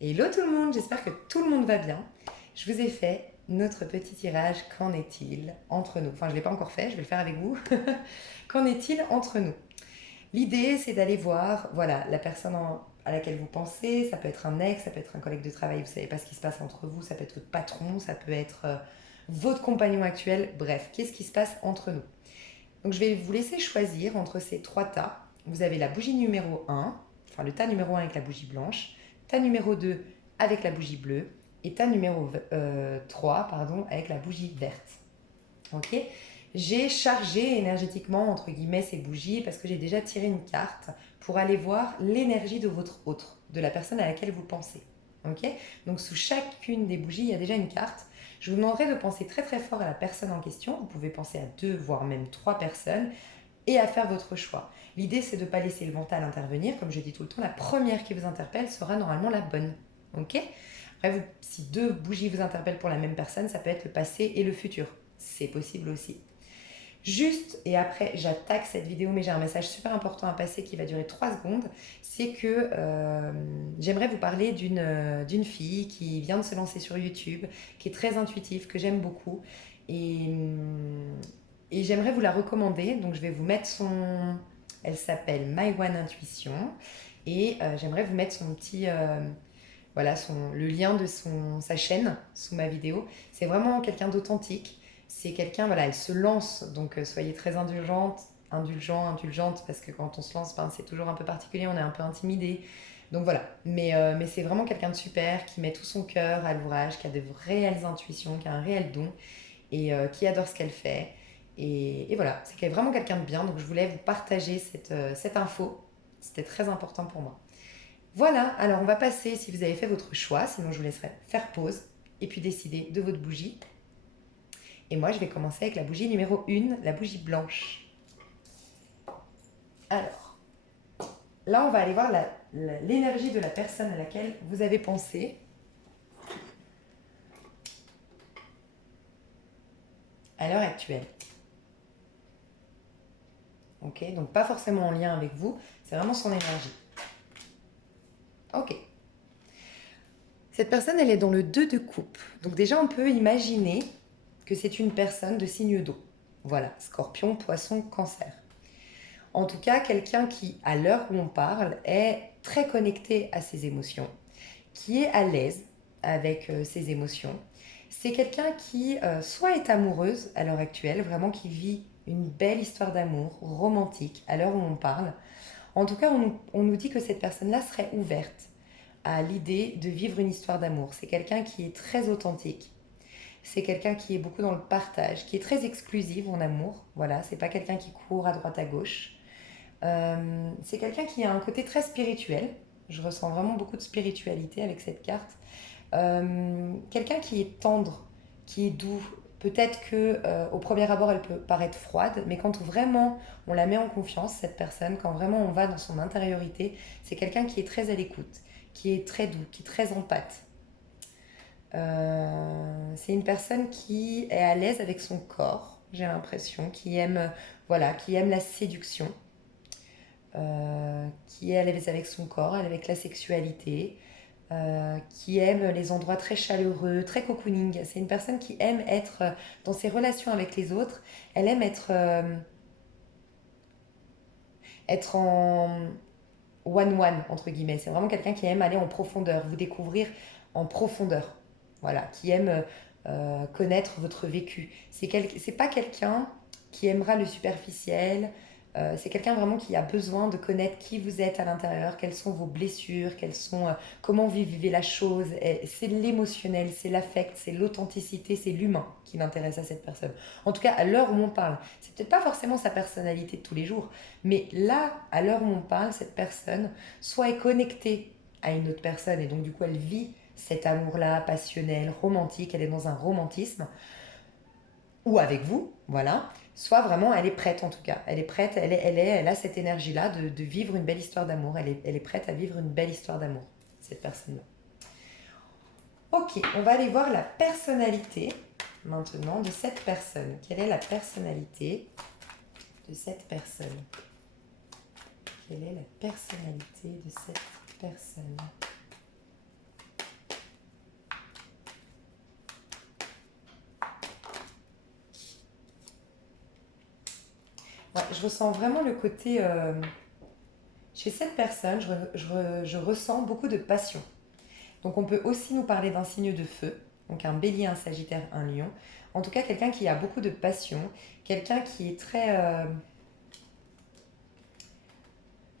Hello tout le monde, j'espère que tout le monde va bien. Je vous ai fait notre petit tirage. Qu'en est-il entre nous? Enfin, je ne l'ai pas encore fait, je vais le faire avec vous. Qu'en est-il entre nous? L'idée, c'est d'aller voir, voilà, la personne à laquelle vous pensez. Ça peut être un ex, ça peut être un collègue de travail, vous ne savez pas ce qui se passe entre vous. Ça peut être votre patron, ça peut être votre compagnon actuel. Bref, qu'est-ce qui se passe entre nous? Donc, je vais vous laisser choisir entre ces trois tas. Vous avez la bougie numéro un, enfin le tas numéro un avec la bougie blanche, tas numéro 2 avec la bougie bleue et tas numéro 3 pardon, avec la bougie verte. Ok. J'ai chargé énergétiquement, entre guillemets, ces bougies parce que j'ai déjà tiré une carte pour aller voir l'énergie de votre autre, de la personne à laquelle vous pensez. Ok. Donc, sous chacune des bougies, il y a déjà une carte. Je vous demanderai de penser très très fort à la personne en question. Vous pouvez penser à deux, voire même trois personnes et à faire votre choix. L'idée, c'est de ne pas laisser le mental intervenir. Comme je dis tout le temps, la première qui vous interpelle sera normalement la bonne. Ok. Après, si deux bougies vous interpellent pour la même personne, ça peut être le passé et le futur. C'est possible aussi. Juste, et après j'attaque cette vidéo, mais j'ai un message super important à passer qui va durer 3 secondes, c'est que j'aimerais vous parler d'une fille qui vient de se lancer sur YouTube, qui est très intuitive, que j'aime beaucoup, et, et j'aimerais vous la recommander, donc je vais vous mettre son... Elle s'appelle My One Intuition, et j'aimerais vous mettre son petit... voilà, le lien de sa chaîne sous ma vidéo. C'est vraiment quelqu'un d'authentique. C'est quelqu'un, voilà, elle se lance, donc soyez très indulgente, parce que quand on se lance, ben, c'est toujours un peu particulier, on est un peu intimidé. Donc voilà, mais c'est vraiment quelqu'un de super qui met tout son cœur à l'ouvrage, qui a de réelles intuitions, qui a un réel don et qui adore ce qu'elle fait. Et voilà, c'est qu'elle est vraiment quelqu'un de bien, donc je voulais vous partager cette info. C'était très important pour moi. Voilà, alors on va passer, si vous avez fait votre choix, sinon je vous laisserai faire pause et puis décider de votre bougie. Et moi, je vais commencer avec la bougie numéro 1, la bougie blanche. Alors, là, on va aller voir l'énergie de la personne à laquelle vous avez pensé à l'heure actuelle. Ok, donc pas forcément en lien avec vous, c'est vraiment son énergie. Ok. Cette personne, elle est dans le 2 de coupe. Donc déjà, on peut imaginer que c'est une personne de signe d'eau. Voilà, scorpion, poisson, cancer. En tout cas, quelqu'un qui, à l'heure où on parle, est très connecté à ses émotions, qui est à l'aise avec ses émotions. C'est quelqu'un qui soit est amoureuse à l'heure actuelle, vraiment qui vit une belle histoire d'amour romantique à l'heure où on parle. En tout cas, on nous dit que cette personne-là serait ouverte à l'idée de vivre une histoire d'amour. C'est quelqu'un qui est très authentique. C'est quelqu'un qui est beaucoup dans le partage, qui est très exclusive en amour. Voilà, c'est pas quelqu'un qui court à droite à gauche. C'est quelqu'un qui a un côté très spirituel. Je ressens vraiment beaucoup de spiritualité avec cette carte. Quelqu'un qui est tendre, qui est doux. Peut-être que au premier abord, elle peut paraître froide, mais quand vraiment on la met en confiance, cette personne, quand vraiment on va dans son intériorité, c'est quelqu'un qui est très à l'écoute, qui est très doux, qui est très empathe. C'est une personne qui est à l'aise avec son corps, j'ai l'impression, qui aime, voilà, qui aime la séduction, qui est à l'aise avec son corps, avec la sexualité, qui aime les endroits très chaleureux, très cocooning. C'est une personne qui aime être dans ses relations avec les autres. Elle aime être en one-one, entre guillemets. C'est vraiment quelqu'un qui aime aller en profondeur, vous découvrir en profondeur. Voilà, qui aime connaître votre vécu. C'est pas quelqu'un qui aimera le superficiel. C'est quelqu'un vraiment qui a besoin de connaître qui vous êtes à l'intérieur, quelles sont vos blessures, comment vous vivez la chose. C'est l'émotionnel, c'est l'affect, c'est l'authenticité, c'est l'humain qui l'intéresse à cette personne. En tout cas, à l'heure où on parle, c'est peut-être pas forcément sa personnalité de tous les jours, mais là, à l'heure où on parle, cette personne soit est connectée à une autre personne et donc du coup elle vit cet amour-là passionnel, romantique, elle est dans un romantisme, ou avec vous, voilà, soit vraiment elle est prête en tout cas, elle est prête, elle a cette énergie-là de vivre une belle histoire d'amour, elle est prête à vivre une belle histoire d'amour, cette personne-là. Ok, on va aller voir la personnalité maintenant de cette personne. Quelle est la personnalité de cette personne? Quelle est la personnalité de cette personne? Ouais, je ressens vraiment le côté... chez cette personne, je ressens beaucoup de passion. Donc on peut aussi nous parler d'un signe de feu, donc un bélier, un sagittaire, un lion. En tout cas, quelqu'un qui a beaucoup de passion, quelqu'un qui est très...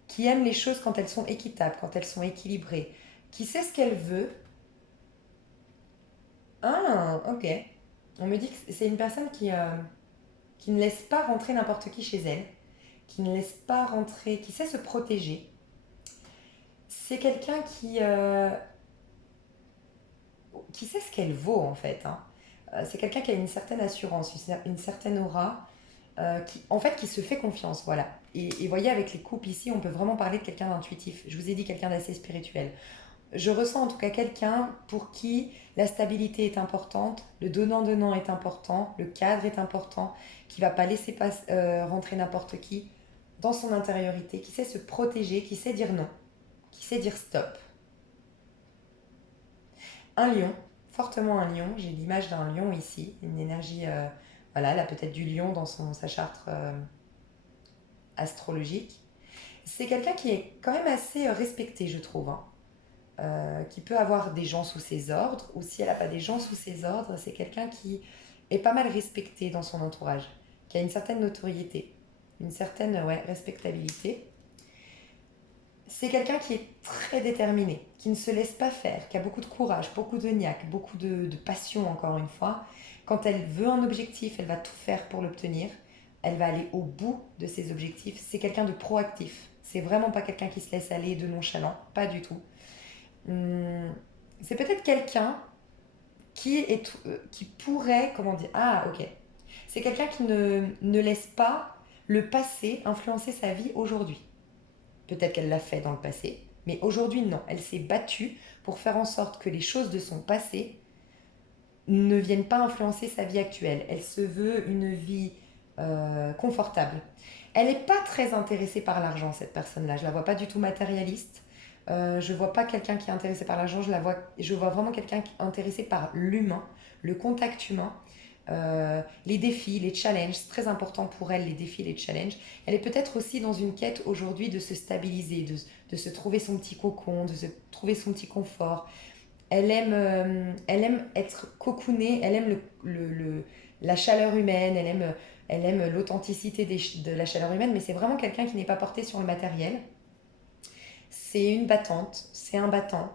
qui aime les choses quand elles sont équitables, quand elles sont équilibrées, qui sait ce qu'elle veut. Ah, ok. On me dit que c'est une personne qui ne laisse pas rentrer n'importe qui chez elle, qui ne laisse pas rentrer, qui sait se protéger. C'est quelqu'un qui sait ce qu'elle vaut en fait, hein. C'est quelqu'un qui a une certaine assurance, une certaine aura, en fait, qui se fait confiance, voilà. Et voyez, avec les couples ici, on peut vraiment parler de quelqu'un d'intuitif. Je vous ai dit quelqu'un d'assez spirituel. Je ressens en tout cas quelqu'un pour qui la stabilité est importante, le donnant-donnant est important, le cadre est important, qui va pas laisser rentrer n'importe qui dans son intériorité, qui sait se protéger, qui sait dire non, qui sait dire stop. Un lion, fortement un lion, j'ai l'image d'un lion ici, une énergie, voilà, elle a peut-être du lion dans sa charte astrologique. C'est quelqu'un qui est quand même assez respecté, je trouve, hein. Qui peut avoir des gens sous ses ordres, ou si elle n'a pas des gens sous ses ordres, c'est quelqu'un qui est pas mal respecté dans son entourage, qui a une certaine notoriété, une certaine respectabilité. C'est quelqu'un qui est très déterminé, qui ne se laisse pas faire, qui a beaucoup de courage, beaucoup de niaque, beaucoup de passion, encore une fois. Quand elle veut un objectif, elle va tout faire pour l'obtenir. Elle va aller au bout de ses objectifs. C'est quelqu'un de proactif. C'est vraiment pas quelqu'un qui se laisse aller de nonchalant, pas du tout. C'est peut-être quelqu'un qui pourrait, comment dire, ah ok, c'est quelqu'un qui ne laisse pas le passé influencer sa vie aujourd'hui. Peut-être qu'elle l'a fait dans le passé, mais aujourd'hui non, elle s'est battue pour faire en sorte que les choses de son passé ne viennent pas influencer sa vie actuelle. Elle se veut une vie confortable. Elle n'est pas très intéressée par l'argent, cette personne-là. Je ne la vois pas du tout matérialiste. Je ne vois pas quelqu'un qui est intéressé par l'argent. Je vois vraiment quelqu'un qui est intéressé par l'humain, le contact humain, les défis, les challenges. C'est très important pour elle, les défis, les challenges. Elle est peut-être aussi dans une quête aujourd'hui de se stabiliser, de se trouver son petit cocon, de se trouver son petit confort. Elle aime être cocoonée, elle aime la chaleur humaine, elle aime l'authenticité de la chaleur humaine, mais c'est vraiment quelqu'un qui n'est pas porté sur le matériel. C'est une battante, c'est un battant.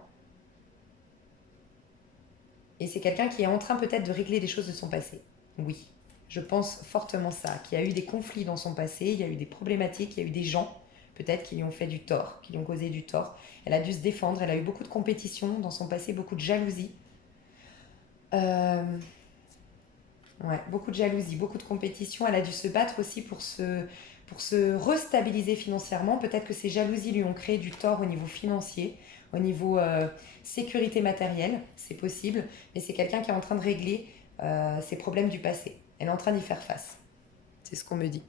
Et c'est quelqu'un qui est en train peut-être de régler des choses de son passé. Oui, je pense fortement ça, qu'il y a eu des conflits dans son passé, il y a eu des problématiques, il y a eu des gens peut-être qui lui ont fait du tort, qui lui ont causé du tort. Elle a dû se défendre, elle a eu beaucoup de compétition dans son passé, beaucoup de jalousie. Euh, ouais, beaucoup de jalousie, beaucoup de compétition. Elle a dû se battre aussi pour se restabiliser financièrement. Peut-être que ces jalousies lui ont créé du tort au niveau financier, au niveau sécurité matérielle, c'est possible. Mais c'est quelqu'un qui est en train de régler ses problèmes du passé. Elle est en train d'y faire face. C'est ce qu'on me dit.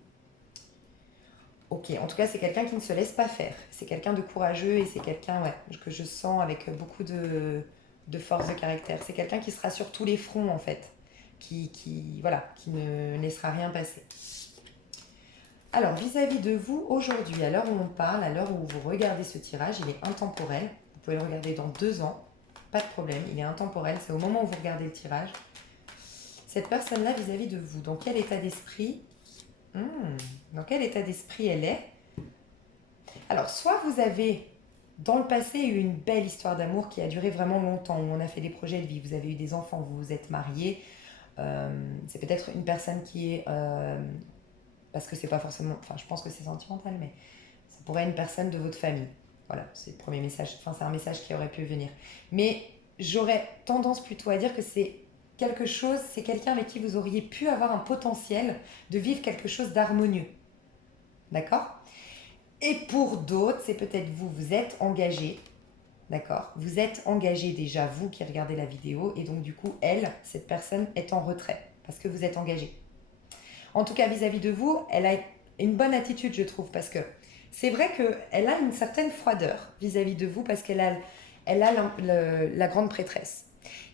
Ok, en tout cas, c'est quelqu'un qui ne se laisse pas faire. C'est quelqu'un de courageux et c'est quelqu'un que je sens avec beaucoup de force de caractère. C'est quelqu'un qui sera sur tous les fronts, en fait. Voilà, qui ne laissera rien passer. Alors, vis-à-vis de vous, aujourd'hui, à l'heure où on parle, à l'heure où vous regardez ce tirage, il est intemporel. Vous pouvez le regarder dans 2 ans, pas de problème, il est intemporel. C'est au moment où vous regardez le tirage. Cette personne-là, vis-à-vis de vous, dans quel état d'esprit dans quel état d'esprit elle est? Alors, soit vous avez, dans le passé, eu une belle histoire d'amour qui a duré vraiment longtemps, où on a fait des projets de vie, vous avez eu des enfants, vous vous êtes mariés. C'est peut-être une personne qui est... parce que c'est pas forcément... Enfin, je pense que c'est sentimental, mais ça pourrait être une personne de votre famille. Voilà, c'est le premier message. Enfin, c'est un message qui aurait pu venir. Mais j'aurais tendance plutôt à dire que c'est quelque chose, c'est quelqu'un avec qui vous auriez pu avoir un potentiel de vivre quelque chose d'harmonieux. D'accord? Et pour d'autres, c'est peut-être vous, vous êtes engagé. D'accord? Vous êtes engagé déjà, vous qui regardez la vidéo, et donc du coup, elle, cette personne, est en retrait parce que vous êtes engagé. En tout cas, vis-à-vis de vous, elle a une bonne attitude, je trouve, parce que c'est vrai qu'elle a une certaine froideur vis-à-vis de vous parce qu'elle a la grande prêtresse.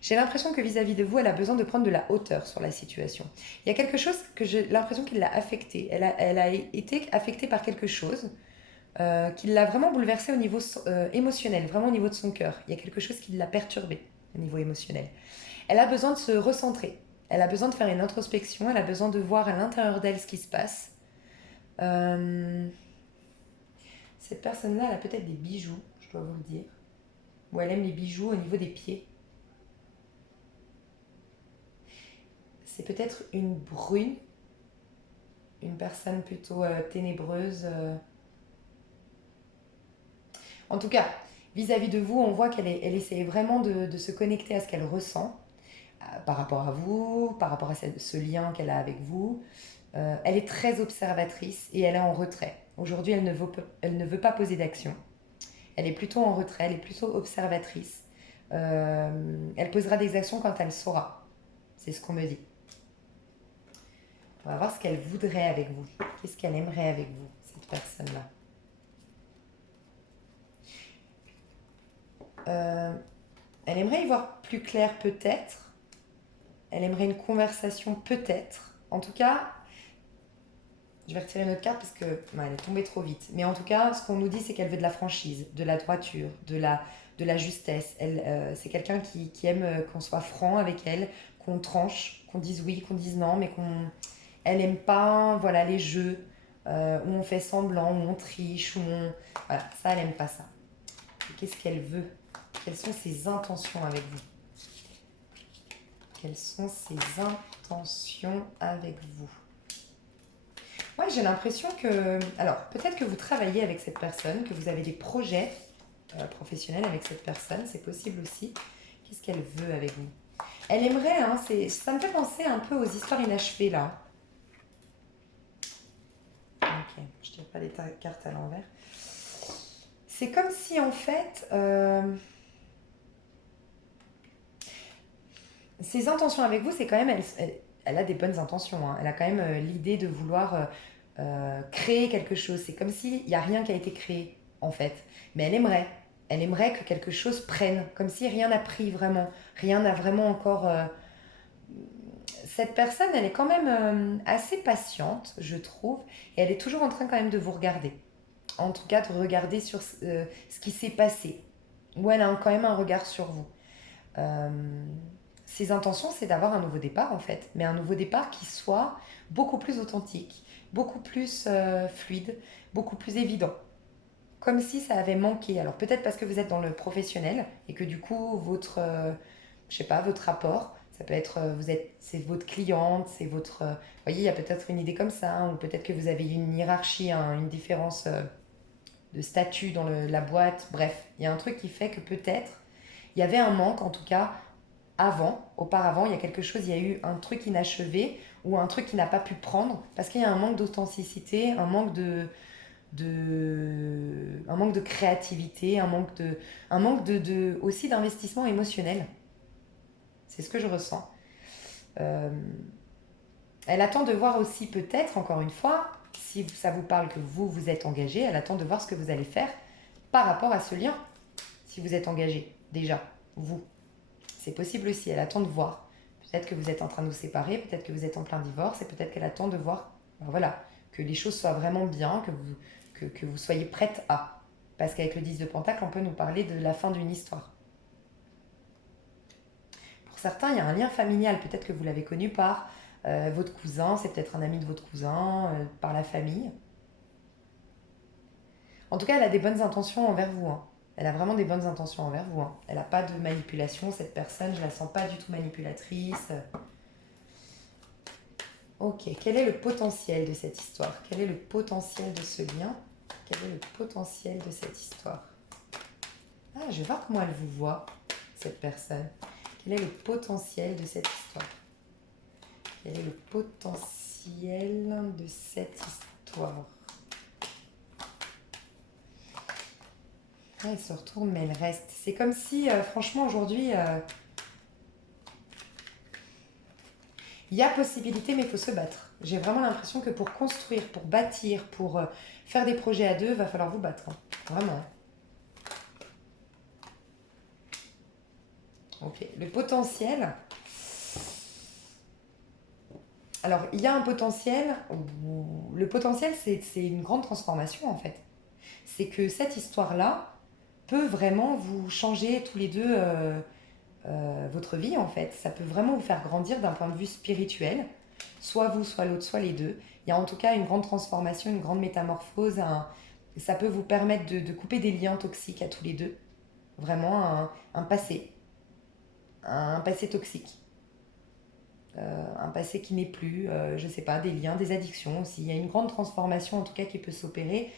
J'ai l'impression que vis-à-vis de vous, elle a besoin de prendre de la hauteur sur la situation. Il y a quelque chose que j'ai l'impression qu'il l'a affectée. Elle a été affectée par quelque chose qui l'a vraiment bouleversée au niveau émotionnel, vraiment au niveau de son cœur. Il y a quelque chose qui l'a perturbée au niveau émotionnel. Elle a besoin de se recentrer. Elle a besoin de faire une introspection. Elle a besoin de voir à l'intérieur d'elle ce qui se passe. Cette personne-là, elle a peut-être des bijoux, je dois vous le dire. Ou elle aime les bijoux au niveau des pieds. C'est peut-être une brune, une personne plutôt ténébreuse. En tout cas, vis-à-vis de vous, on voit elle essaie vraiment de se connecter à ce qu'elle ressent par rapport à vous, par rapport à ce lien qu'elle a avec vous. Elle est très observatrice et elle est en retrait. Aujourd'hui, elle ne veut pas poser d'action. Elle est plutôt en retrait, elle est plutôt observatrice. Elle posera des actions quand elle saura. C'est ce qu'on me dit. On va voir ce qu'elle voudrait avec vous. Qu'est-ce qu'elle aimerait avec vous, cette personne-là. Elle aimerait y voir plus clair peut-être. Elle aimerait une conversation peut-être. En tout cas, je vais retirer une autre carte parce que elle est tombée trop vite. Mais en tout cas, ce qu'on nous dit, c'est qu'elle veut de la franchise, de la droiture, de la justesse. C'est quelqu'un qui aime qu'on soit franc avec elle, qu'on tranche, qu'on dise oui, qu'on dise non, mais elle aime pas voilà, les jeux où on fait semblant, où on triche, Voilà, ça, elle aime pas ça. Qu'est-ce qu'elle veut? Quelles sont ses intentions avec vous? Quelles sont ses intentions avec vous? Ouais, j'ai l'impression que... Alors, peut-être que vous travaillez avec cette personne, que vous avez des projets professionnels avec cette personne, c'est possible aussi. Qu'est-ce qu'elle veut avec vous? Elle aimerait, hein, ça me fait penser un peu aux histoires inachevées, là. Ok, je ne tire pas les cartes à l'envers. C'est comme si, en fait... ses intentions avec vous, c'est quand même... Elle a des bonnes intentions, hein. Elle a quand même l'idée de vouloir créer quelque chose. C'est comme s'il n'y a rien qui a été créé, en fait. Mais elle aimerait. Elle aimerait que quelque chose prenne. Comme si rien n'a pris vraiment. Rien n'a vraiment encore... Cette personne, elle est quand même assez patiente, je trouve. Et elle est toujours en train quand même de vous regarder. En tout cas, de regarder sur ce qui s'est passé. Ou elle a quand même un regard sur vous. Euh, Ses intentions, c'est d'avoir un nouveau départ en fait, mais un nouveau départ qui soit beaucoup plus authentique, beaucoup plus fluide, beaucoup plus évident. Comme si ça avait manqué. Alors peut-être parce que vous êtes dans le professionnel et que du coup, je sais pas, votre rapport, ça peut être, c'est votre cliente, c'est votre... vous voyez, il y a peut-être une idée comme ça, hein, ou peut-être que vous avez une hiérarchie, hein, une différence de statut dans la boîte. Bref, il y a un truc qui fait que peut-être il y avait un manque, en tout cas, auparavant, il y a quelque chose, il y a eu un truc inachevé ou un truc qui n'a pas pu prendre parce qu'il y a un manque d'authenticité, un manque de créativité, un manque aussi d'investissement émotionnel. C'est ce que je ressens. Euh, Elle attend de voir aussi peut-être, encore une fois, si ça vous parle que vous êtes engagé, elle attend de voir ce que vous allez faire par rapport à ce lien. Si vous êtes engagé, déjà, vous. C'est possible aussi, elle attend de voir. Peut-être que vous êtes en train de vous séparer, peut-être que vous êtes en plein divorce, et peut-être qu'elle attend de voir, ben voilà, que les choses soient vraiment bien, que vous soyez prête à. Parce qu'avec le 10 de Pentacle, on peut nous parler de la fin d'une histoire. Pour certains, il y a un lien familial, peut-être que vous l'avez connu par votre cousin, c'est peut-être un ami de votre cousin, par la famille. En tout cas, elle a des bonnes intentions envers vous, hein. Elle a vraiment des bonnes intentions envers vous, hein. Elle n'a pas de manipulation, cette personne. Je ne la sens pas du tout manipulatrice. Ok, quel est le potentiel de cette histoire? Quel est le potentiel de ce lien? Quel est le potentiel de cette histoire? Ah, je vais voir comment elle vous voit, cette personne. Quel est le potentiel de cette histoire? Quel est le potentiel de cette histoire? Ah, elle se retourne, mais elle reste. C'est comme si, franchement, aujourd'hui, il y a possibilité, mais il faut se battre. J'ai vraiment l'impression que pour construire, pour bâtir, pour faire des projets à deux, il va falloir vous battre, hein. Vraiment. Ok, le potentiel. Alors, il y a un potentiel. Le potentiel, c'est une grande transformation en fait. C'est que cette histoire-là peut vraiment vous changer tous les deux votre vie en fait. Ça peut vraiment vous faire grandir d'un point de vue spirituel. Soit vous, soit l'autre, soit les deux. Il y a en tout cas une grande transformation, une grande métamorphose. Ça peut vous permettre de couper des liens toxiques à tous les deux. Vraiment un passé toxique. Un passé qui n'est plus, je sais pas, des liens, des addictions aussi. Il y a une grande transformation en tout cas qui peut s'opérer.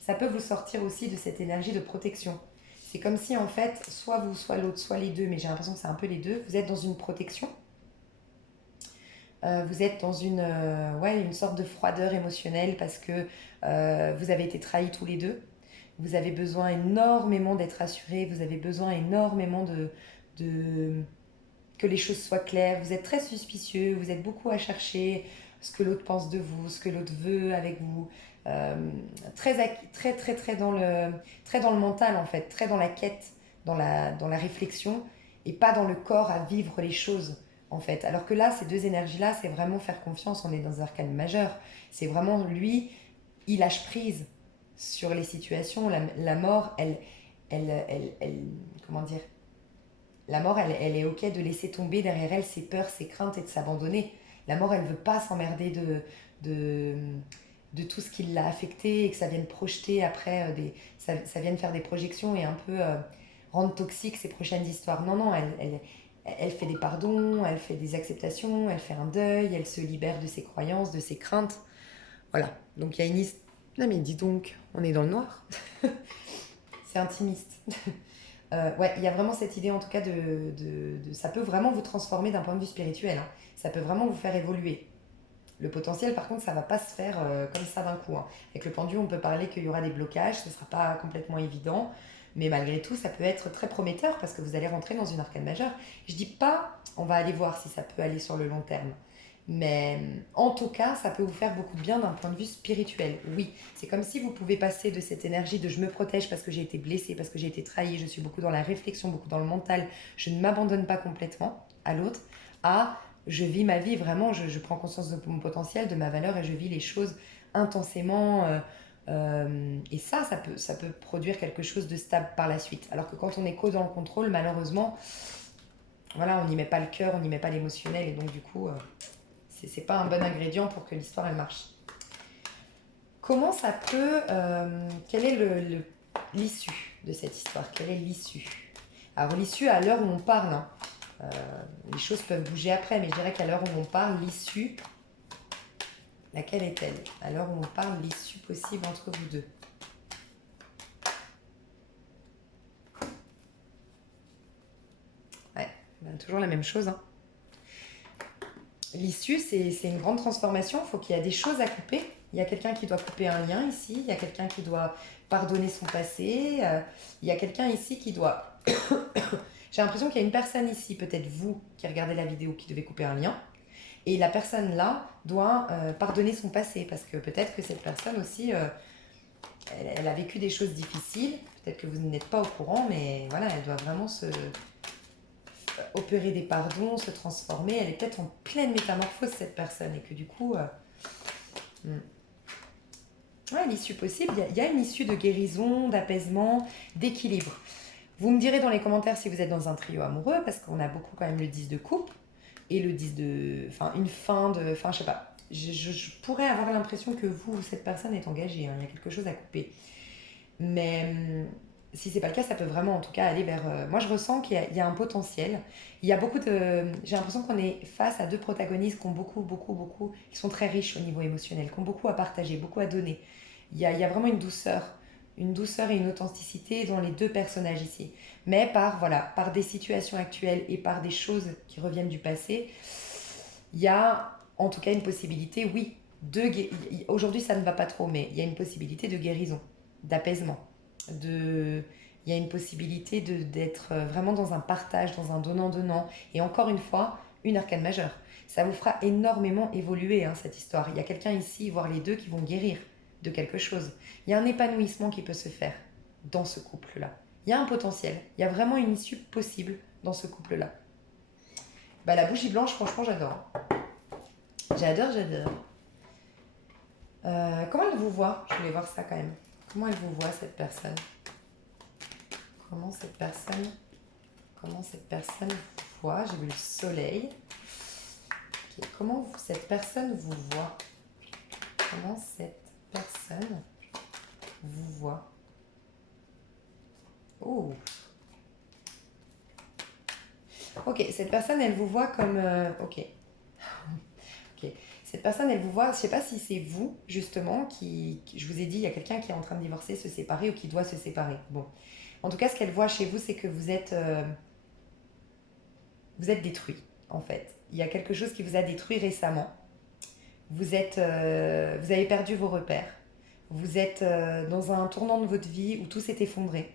Ça peut vous sortir aussi de cette énergie de protection. C'est comme si en fait, soit vous, soit l'autre, soit les deux, mais j'ai l'impression que c'est un peu les deux, vous êtes dans une protection, vous êtes dans ouais, une sorte de froideur émotionnelle parce que vous avez été trahis tous les deux. Vous avez besoin énormément d'être assuré, vous avez besoin énormément de que les choses soient claires. Vous êtes très suspicieux, vous êtes beaucoup à chercher ce que l'autre pense de vous, ce que l'autre veut avec vous. Euh, très dans le mental en fait, très dans la quête, dans la réflexion et pas dans le corps à vivre les choses en fait. Alors que là, ces deux énergies-là, c'est vraiment faire confiance, on est dans un arcane majeur. C'est vraiment lui, il lâche prise sur les situations. La mort, comment dire, la mort, elle est ok de laisser tomber derrière elle ses peurs, ses craintes et de s'abandonner. La mort, elle veut pas s'emmerder de, de tout ce qui l'a affecté et que ça vienne projeter après, ça vienne faire des projections et un peu rendre toxique ses prochaines histoires. Non, non, elle fait des pardons, elle fait des acceptations, elle fait un deuil, elle se libère de ses croyances, de ses craintes. Voilà. Donc il y a une histoire. Non mais dis donc, on est dans le noir. C'est intimiste. Ouais, il y a vraiment cette idée en tout cas ça peut vraiment vous transformer d'un point de vue spirituel, hein. Ça peut vraiment vous faire évoluer. Le potentiel, par contre, ça va pas se faire comme ça d'un coup, hein. Avec le pendu, on peut parler qu'il y aura des blocages, ce sera pas complètement évident, mais malgré tout, ça peut être très prometteur parce que vous allez rentrer dans une arcane majeure. Je dis pas, on va aller voir si ça peut aller sur le long terme. Mais en tout cas, ça peut vous faire beaucoup de bien d'un point de vue spirituel. Oui, c'est comme si vous pouvez passer de cette énergie de je me protège parce que j'ai été blessée, parce que j'ai été trahie, je suis beaucoup dans la réflexion, beaucoup dans le mental, je ne m'abandonne pas complètement à l'autre, à je vis ma vie vraiment, je prends conscience de mon potentiel, de ma valeur et je vis les choses intensément. Et ça peut produire quelque chose de stable par la suite. Alors que quand on est qu'au dans le contrôle, malheureusement, voilà, on n'y met pas le cœur, on n'y met pas l'émotionnel et donc du coup, c'est pas un bon ingrédient pour que l'histoire elle marche. Comment ça peut. Quelle est l'issue de cette histoire? Quelle est l'issue? Alors, l'issue, à l'heure où on parle, hein, les choses peuvent bouger après, mais je dirais qu'à l'heure où on parle, l'issue, laquelle est-elle? À l'heure où on parle, l'issue possible entre vous deux. Ouais, ben, toujours la même chose, hein. L'issue, c'est une grande transformation. Il faut qu'il y ait des choses à couper. Il y a quelqu'un qui doit couper un lien ici. Il y a quelqu'un qui doit pardonner son passé. Il y a quelqu'un ici qui doit... J'ai l'impression qu'il y a une personne ici, peut-être vous qui regardez la vidéo, qui devez couper un lien. Et la personne là doit pardonner son passé. Parce que peut-être que cette personne aussi, elle a vécu des choses difficiles. Peut-être que vous n'êtes pas au courant, mais voilà, elle doit vraiment se opérer des pardons, se transformer. Elle est peut-être en pleine métamorphose, cette personne, et que du coup, ouais, l'issue possible, il y a une issue de guérison, d'apaisement, d'équilibre. Vous me direz dans les commentaires si vous êtes dans un trio amoureux, parce qu'on a beaucoup quand même le 10 de coupe et le 10 de... Enfin, une fin de... Enfin, je sais pas. Je pourrais avoir l'impression que vous, cette personne est engagée, hein, il y a quelque chose à couper. Mais si c'est pas le cas, ça peut vraiment en tout cas aller vers... moi, je ressens qu'il y a un potentiel. Il y a beaucoup de... J'ai l'impression qu'on est face à deux protagonistes qui ont beaucoup, qui sont très riches au niveau émotionnel, qui ont beaucoup à partager, beaucoup à donner. Il y a vraiment une douceur et une authenticité dans les deux personnages ici. Mais voilà, par des situations actuelles et par des choses qui reviennent du passé, il y a en tout cas une possibilité, oui, aujourd'hui ça ne va pas trop, mais il y a une possibilité de guérison, d'apaisement, il y a une possibilité d'être vraiment dans un partage, dans un donnant-donnant, et encore une fois, une arcane majeure. Ça vous fera énormément évoluer, hein, cette histoire. Il y a quelqu'un ici, voire les deux, qui vont guérir de quelque chose. Il y a un épanouissement qui peut se faire dans ce couple-là. Il y a un potentiel, il y a vraiment une issue possible dans ce couple-là. Bah, la bougie blanche, franchement, j'adore. J'adore, j'adore. Comment elle vous voit? Je voulais voir ça quand même. Comment elle vous voit, cette personne? Comment cette personne vous voit? J'ai vu le soleil. Okay. Comment cette personne vous voit? Comment cette personne vous voit? Oh. Ok, cette personne, elle vous voit comme... ok. Ok. Cette personne, elle vous voit, je ne sais pas si c'est vous, justement, je vous ai dit, il y a quelqu'un qui est en train de divorcer, se séparer ou qui doit se séparer. Bon. En tout cas, ce qu'elle voit chez vous, c'est que vous êtes détruit, en fait. Il y a quelque chose qui vous a détruit récemment. Vous avez perdu vos repères. Vous êtes dans un tournant de votre vie où tout s'est effondré.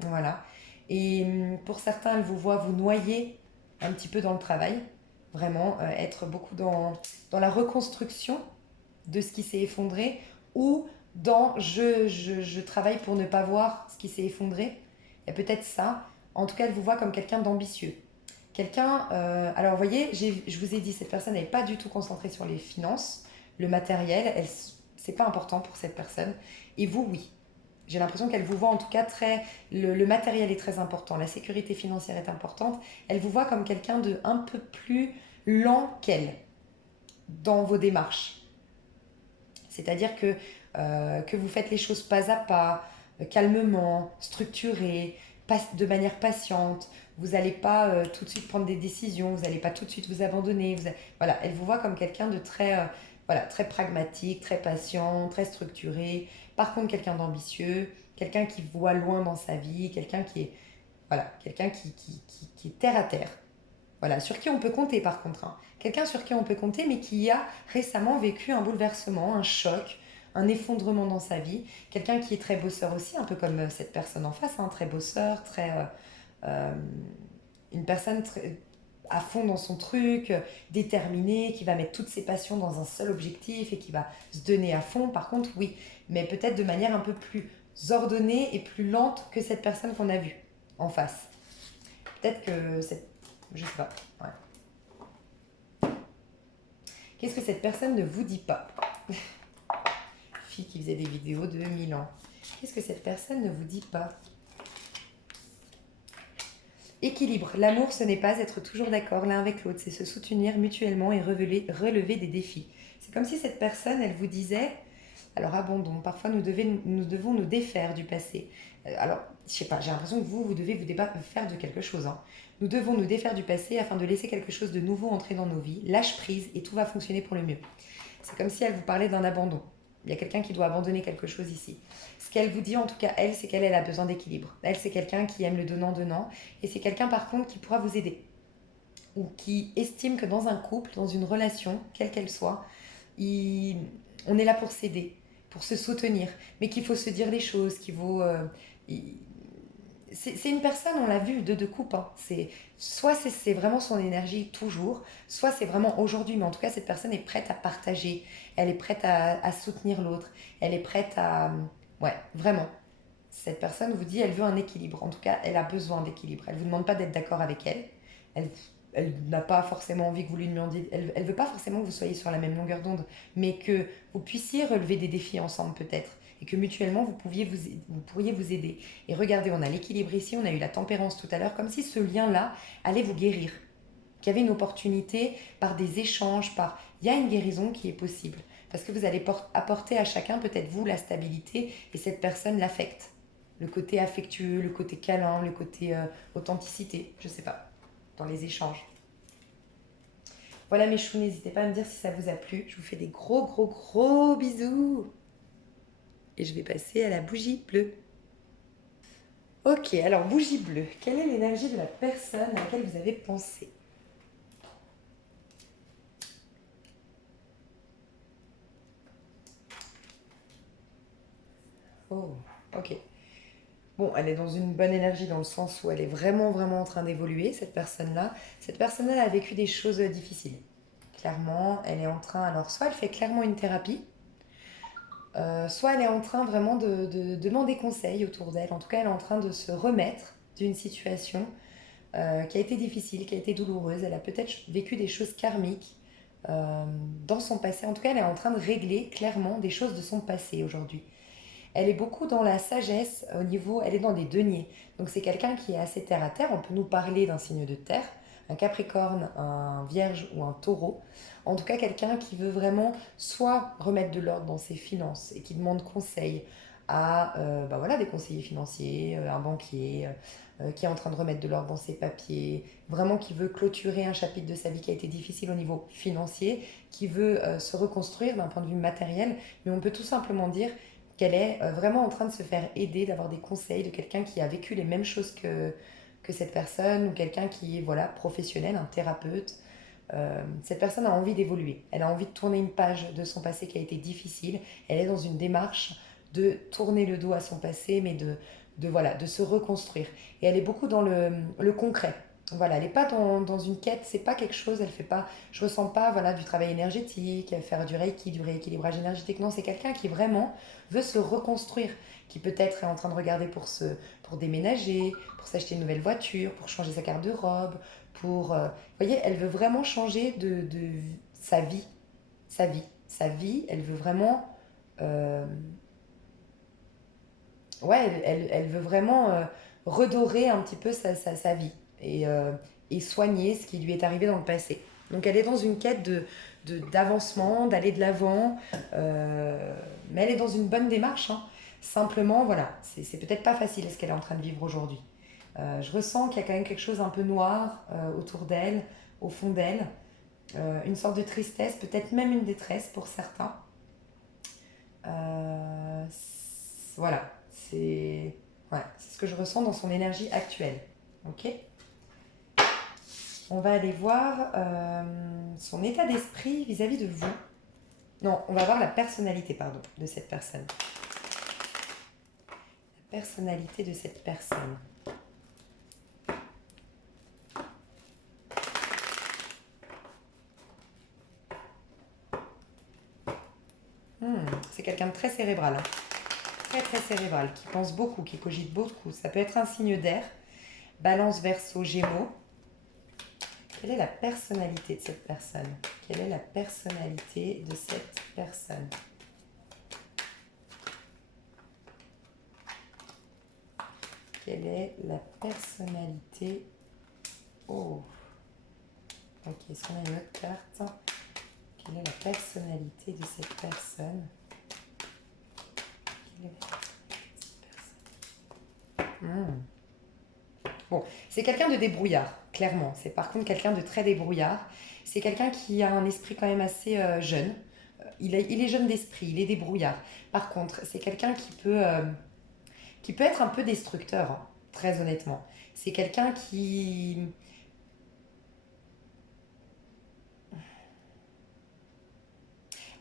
Voilà. Et pour certains, elle vous voit vous noyer un petit peu dans le travail. Vraiment, être beaucoup dans la reconstruction de ce qui s'est effondré ou dans je travaille pour ne pas voir ce qui s'est effondré. Il y a peut-être ça. En tout cas, elle vous voit comme quelqu'un d'ambitieux. Quelqu'un, alors vous voyez, je vous ai dit, cette personne n'est pas du tout concentrée sur les finances, le matériel, c'est pas important pour cette personne. Et vous, oui. J'ai l'impression qu'elle vous voit en tout cas très... Le matériel est très important, la sécurité financière est importante. Elle vous voit comme quelqu'un de un peu plus lent qu'elle dans vos démarches. C'est-à-dire que vous faites les choses pas à pas, calmement, structuré, de manière patiente. Vous n'allez pas tout de suite prendre des décisions, vous n'allez pas tout de suite vous abandonner. Voilà, elle vous voit comme quelqu'un de très, voilà, très pragmatique, très patient, très structuré. Par contre, quelqu'un d'ambitieux, quelqu'un qui voit loin dans sa vie, quelqu'un qui est, voilà, quelqu'un qui est terre à terre. Voilà, sur qui on peut compter par contre. Hein. Quelqu'un sur qui on peut compter, mais qui a récemment vécu un bouleversement, un choc, un effondrement dans sa vie. Quelqu'un qui est très bosseur aussi, un peu comme cette personne en face, hein, très bosseur, très, euh, une personne très, à fond dans son truc, déterminée, qui va mettre toutes ses passions dans un seul objectif et qui va se donner à fond. Par contre, oui, mais peut-être de manière un peu plus ordonnée et plus lente que cette personne qu'on a vue en face. Peut-être que cette... Je sais pas. Ouais. Qu'est-ce que cette personne ne vous dit pas? Fille qui faisait des vidéos de 1000 ans. Qu'est-ce que cette personne ne vous dit pas? Équilibre. L'amour, ce n'est pas être toujours d'accord l'un avec l'autre, c'est se soutenir mutuellement et relever des défis. C'est comme si cette personne, elle vous disait, alors abandon, parfois nous devons nous défaire du passé. Alors, je sais pas, j'ai l'impression que vous devez vous défaire de quelque chose. Hein. Nous devons nous défaire du passé afin de laisser quelque chose de nouveau entrer dans nos vies. Lâche prise et tout va fonctionner pour le mieux. C'est comme si elle vous parlait d'un abandon. Il y a quelqu'un qui doit abandonner quelque chose ici. Ce qu'elle vous dit, en tout cas, elle, c'est qu'elle a besoin d'équilibre. Elle, c'est quelqu'un qui aime le donnant-donnant. Et c'est quelqu'un, par contre, qui pourra vous aider. Ou qui estime que dans un couple, dans une relation, quelle qu'elle soit, on est là pour s'aider, pour se soutenir. Mais qu'il faut se dire les choses, qu'il faut... c'est une personne, on l'a vu, de deux coupes. Hein. Soit c'est vraiment son énergie toujours, soit c'est vraiment aujourd'hui. Mais en tout cas, cette personne est prête à partager, elle est prête à soutenir l'autre, elle est prête à... Ouais, vraiment. Cette personne vous dit, elle veut un équilibre. En tout cas, elle a besoin d'équilibre. Elle ne vous demande pas d'être d'accord avec elle. Elle n'a pas forcément envie que vous lui demandiez... Elle ne veut pas forcément que vous soyez sur la même longueur d'onde, mais que vous puissiez relever des défis ensemble peut-être. Et que mutuellement, vous pourriez vous aider. Et regardez, on a l'équilibre ici, on a eu la tempérance tout à l'heure, comme si ce lien-là allait vous guérir. Qu'il y avait une opportunité par des échanges, il y a une guérison qui est possible. Parce que vous allez apporter à chacun, peut-être vous, la stabilité, et cette personne l'affecte. Le côté affectueux, le côté câlin, le côté authenticité, je sais pas, dans les échanges. Voilà mes choux, n'hésitez pas à me dire si ça vous a plu. Je vous fais des gros, gros, gros bisous. Et je vais passer à la bougie bleue. Ok, alors bougie bleue. Quelle est l'énergie de la personne à laquelle vous avez pensé? Oh, ok. Bon, elle est dans une bonne énergie dans le sens où elle est vraiment, vraiment en train d'évoluer, cette personne-là. Cette personne-là a vécu des choses difficiles. Clairement, elle est en train... Alors, soit elle fait clairement une thérapie, soit elle est en train vraiment de demander conseil autour d'elle. En tout cas, elle est en train de se remettre d'une situation qui a été difficile, qui a été douloureuse. Elle a peut-être vécu des choses karmiques euh, dans son passé. En tout cas, elle est en train de régler clairement des choses de son passé aujourd'hui. Elle est beaucoup dans la sagesse au niveau, elle est dans des deniers. Donc c'est quelqu'un qui est assez terre à terre. On peut nous parler d'un signe de terre, un capricorne, un vierge ou un taureau. En tout cas, quelqu'un qui veut vraiment soit remettre de l'ordre dans ses finances et qui demande conseil à bah voilà, des conseillers financiers, un banquier, qui est en train de remettre de l'ordre dans ses papiers, vraiment qui veut clôturer un chapitre de sa vie qui a été difficile au niveau financier, qui veut se reconstruire d'un point de vue matériel. Mais on peut tout simplement dire qu'elle est vraiment en train de se faire aider, d'avoir des conseils de quelqu'un qui a vécu les mêmes choses que cette personne, ou quelqu'un qui est voilà, professionnel, un thérapeute. Cette personne a envie d'évoluer, elle a envie de tourner une page de son passé qui a été difficile, elle est dans une démarche de tourner le dos à son passé, mais voilà, de se reconstruire. Et elle est beaucoup dans le concret. Voilà, elle n'est pas dans une quête, c'est pas quelque chose, elle fait pas, je ressens pas voilà, du travail énergétique, faire du reiki, du rééquilibrage énergétique. Non, c'est quelqu'un qui vraiment veut se reconstruire, qui peut-être est en train de regarder pour déménager, pour s'acheter une nouvelle voiture, pour changer sa carte de robe, vous voyez, elle veut vraiment changer de sa vie, sa vie, elle veut vraiment... euh, ouais, elle veut vraiment redorer un petit peu sa vie et soigner ce qui lui est arrivé dans le passé. Donc elle est dans une quête d'avancement, d'aller de l'avant, mais elle est dans une bonne démarche, hein. Simplement, voilà, c'est peut-être pas facile ce qu'elle est en train de vivre aujourd'hui. Je ressens qu'il y a quand même quelque chose un peu noir autour d'elle, au fond d'elle, une sorte de tristesse, peut-être même une détresse pour certains. Voilà, c'est ce que je ressens dans son énergie actuelle. Ok. On va aller voir son état d'esprit vis-à-vis de vous. Non, on va voir la personnalité, pardon, de cette personne. La personnalité de cette personne. C'est quelqu'un de très cérébral, hein. Très très cérébral, qui pense beaucoup, qui cogite beaucoup. Ça peut être un signe d'air. Balance, Verseau, Gémeaux. Quelle est la personnalité de cette personne? Quelle est la personnalité de cette personne? Quelle est la personnalité? Oh, ok, est-ce qu'on a une autre carte? Quelle est la personnalité de cette personne? Quelle est la personnalité de cette personne? Bon, c'est quelqu'un de débrouillard, clairement. C'est par contre quelqu'un de très débrouillard. C'est quelqu'un qui a un esprit quand même assez jeune. Il est jeune d'esprit, il est débrouillard. Par contre, c'est quelqu'un qui peut être un peu destructeur, hein, très honnêtement. C'est quelqu'un qui...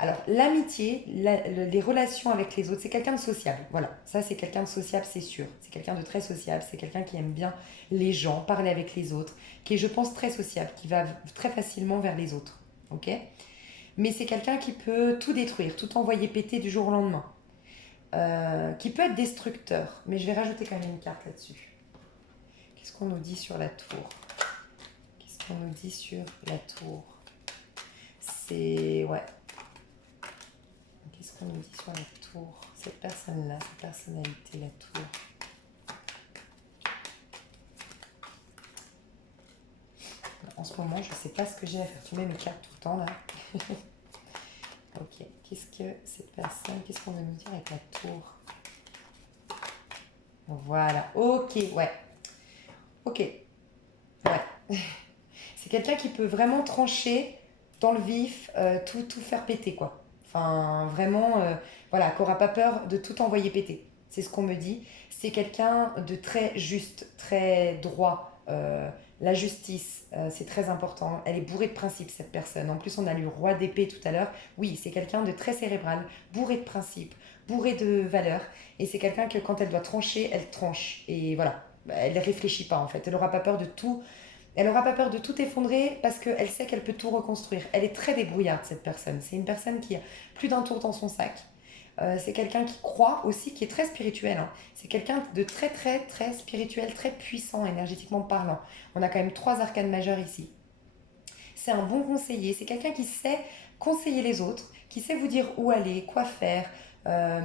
Alors, l'amitié, les relations avec les autres, c'est quelqu'un de sociable. Voilà, ça c'est quelqu'un de sociable, c'est sûr. C'est quelqu'un de très sociable, c'est quelqu'un qui aime bien les gens, parler avec les autres, qui est, je pense, très sociable, qui va très facilement vers les autres. Ok. Mais c'est quelqu'un qui peut tout détruire, tout envoyer péter du jour au lendemain. Qui peut être destructeur. Mais je vais rajouter quand même une carte là-dessus. Qu'est-ce qu'on nous dit sur la tour? Qu'est-ce qu'on nous dit sur la tour? C'est... Ouais. Qu'est-ce qu'on nous dit sur la tour? Cette personne-là, cette personnalité, la tour. En ce moment, je ne sais pas ce que j'ai à faire. Tu mets mes cartes tout le temps, là. Ok. Qu'est-ce que cette personne... Qu'est-ce qu'on veut nous dire avec la tour? Voilà. Ok, ouais. Ok. Ouais. C'est quelqu'un qui peut vraiment trancher dans le vif, tout faire péter, quoi. Enfin, vraiment, voilà, qui n'aura pas peur de tout envoyer péter. C'est ce qu'on me dit. C'est quelqu'un de très juste, très droit. La justice, c'est très important. Elle est bourrée de principes, cette personne. En plus, on a lu roi d'épée tout à l'heure. Oui, c'est quelqu'un de très cérébral, bourré de principes, bourré de valeurs. Et c'est quelqu'un que quand elle doit trancher, elle tranche. Et voilà, elle ne réfléchit pas en fait. Elle n'aura pas peur de tout. Elle n'aura pas peur de tout effondrer parce qu'elle sait qu'elle peut tout reconstruire. Elle est très débrouillarde, cette personne. C'est une personne qui a plus d'un tour dans son sac. C'est quelqu'un qui croit aussi, qui est très spirituel, hein. C'est quelqu'un de très très très spirituel, très puissant énergétiquement parlant. On a quand même trois arcanes majeures ici. C'est un bon conseiller, c'est quelqu'un qui sait conseiller les autres, qui sait vous dire où aller, quoi faire. Euh,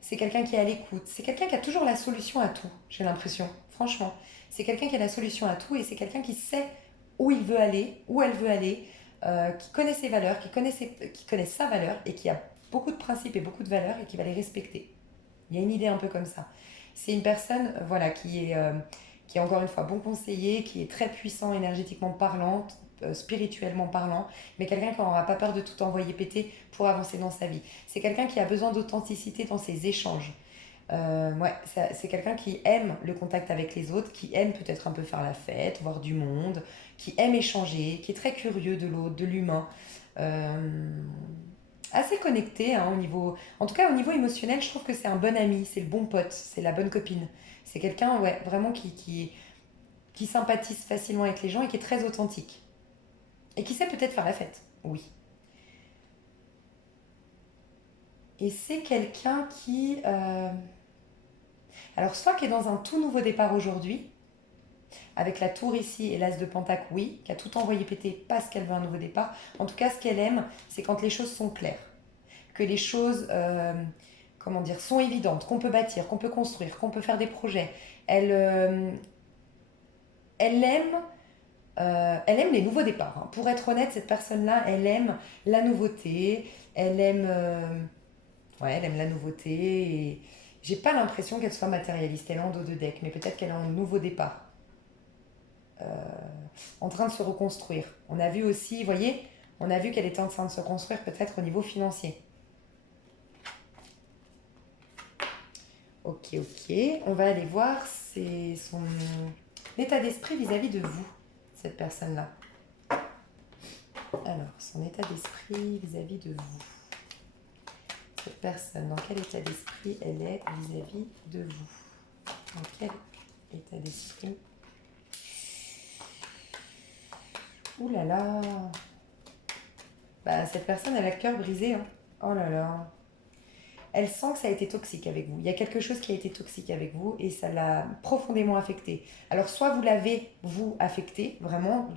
c'est quelqu'un qui est à l'écoute, c'est quelqu'un qui a toujours la solution à tout, j'ai l'impression, franchement. C'est quelqu'un qui a la solution à tout et c'est quelqu'un qui sait où il veut aller, où elle veut aller, qui connaît ses valeurs, qui connaît sa valeur et qui a beaucoup de principes et beaucoup de valeurs et qui va les respecter. Il y a une idée un peu comme ça. C'est une personne voilà, qui est encore une fois bon conseiller, qui est très puissant énergétiquement parlant, spirituellement parlant, mais quelqu'un qui n'aura pas peur de tout envoyer péter pour avancer dans sa vie. C'est quelqu'un qui a besoin d'authenticité dans ses échanges. Ouais, c'est quelqu'un qui aime le contact avec les autres, qui aime peut-être un peu faire la fête, voir du monde, qui aime échanger, qui est très curieux de l'autre, de l'humain. Euh, Assez connecté hein, au niveau, en tout cas au niveau émotionnel, je trouve que c'est un bon ami, c'est le bon pote, c'est la bonne copine. C'est quelqu'un, ouais, vraiment qui sympathise facilement avec les gens et qui est très authentique. Et qui sait peut-être faire la fête, oui. Et c'est quelqu'un alors soit qui est dans un tout nouveau départ aujourd'hui, avec la tour ici et l'as de pentacle, oui, qui a tout envoyé péter parce qu'elle veut un nouveau départ. En tout cas, ce qu'elle aime, c'est quand les choses sont claires, que les choses, comment dire, sont évidentes, qu'on peut bâtir, qu'on peut construire, qu'on peut faire des projets. Elle, euh, elle aime elle aime les nouveaux départs, hein. Pour être honnête, cette personne-là, elle aime la nouveauté, ouais, elle aime la nouveauté. Et j'ai pas l'impression qu'elle soit matérialiste. Elle est en dos de deck, mais peut-être qu'elle a un nouveau départ, en train de se reconstruire. On a vu aussi, vous voyez, on a vu qu'elle était en train de se construire peut-être au niveau financier. Ok, ok. On va aller voir son état d'esprit vis-à-vis de vous, cette personne-là. Alors, son état d'esprit vis-à-vis de vous. Cette personne, dans quel état d'esprit elle est vis-à-vis de vous? Dans quel état d'esprit? Ouh là là. Bah, cette personne, elle a le cœur brisé, hein. Oh là là. Elle sent que ça a été toxique avec vous. Il y a quelque chose qui a été toxique avec vous et ça l'a profondément affecté. Alors, soit vous l'avez, vous, affecté, vraiment,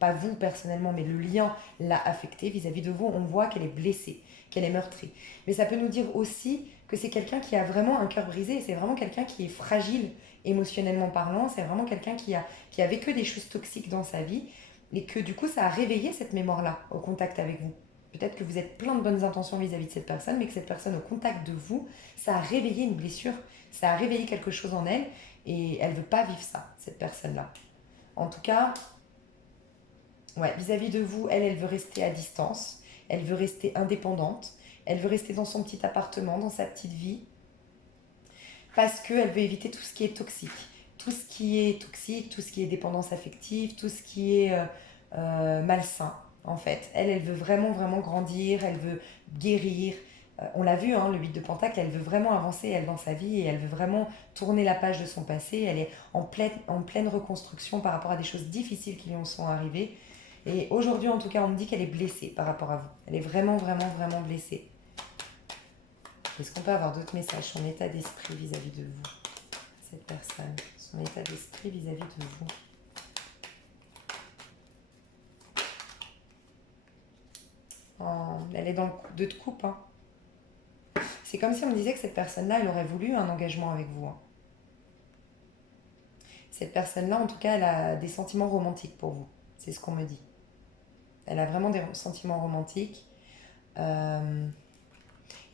pas vous personnellement, mais le lien l'a affecté vis-à-vis de vous. On voit qu'elle est blessée, qu'elle est meurtrie. Mais ça peut nous dire aussi que c'est quelqu'un qui a vraiment un cœur brisé et c'est vraiment quelqu'un qui est fragile émotionnellement parlant. C'est vraiment quelqu'un qui a vécu des choses toxiques dans sa vie et que du coup, ça a réveillé cette mémoire-là au contact avec vous. Peut-être que vous êtes plein de bonnes intentions vis-à-vis de cette personne, mais que cette personne au contact de vous, ça a réveillé une blessure, ça a réveillé quelque chose en elle, et elle ne veut pas vivre ça, cette personne-là. En tout cas, ouais, vis-à-vis de vous, elle veut rester à distance, elle veut rester indépendante, elle veut rester dans son petit appartement, dans sa petite vie, parce qu'elle veut éviter tout ce qui est toxique. Tout ce qui est toxique, tout ce qui est dépendance affective, tout ce qui est malsain, en fait. Elle veut vraiment, vraiment grandir, elle veut guérir. On l'a vu, hein, le 8 de Pentacle, elle veut vraiment avancer, elle, dans sa vie, et elle veut vraiment tourner la page de son passé. Elle est en pleine reconstruction par rapport à des choses difficiles qui lui en sont arrivées. Et aujourd'hui, en tout cas, on me dit qu'elle est blessée par rapport à vous. Elle est vraiment, vraiment, vraiment blessée. Est-ce qu'on peut avoir d'autres messages? Son état d'esprit vis-à-vis de vous, cette personne. Son état d'esprit vis-à-vis de vous. Oh, elle est dans le deux de coupe, hein. C'est comme si on me disait que cette personne-là, elle aurait voulu un engagement avec vous, hein. Cette personne-là, en tout cas, elle a des sentiments romantiques pour vous. C'est ce qu'on me dit. Elle a vraiment des sentiments romantiques. Euh,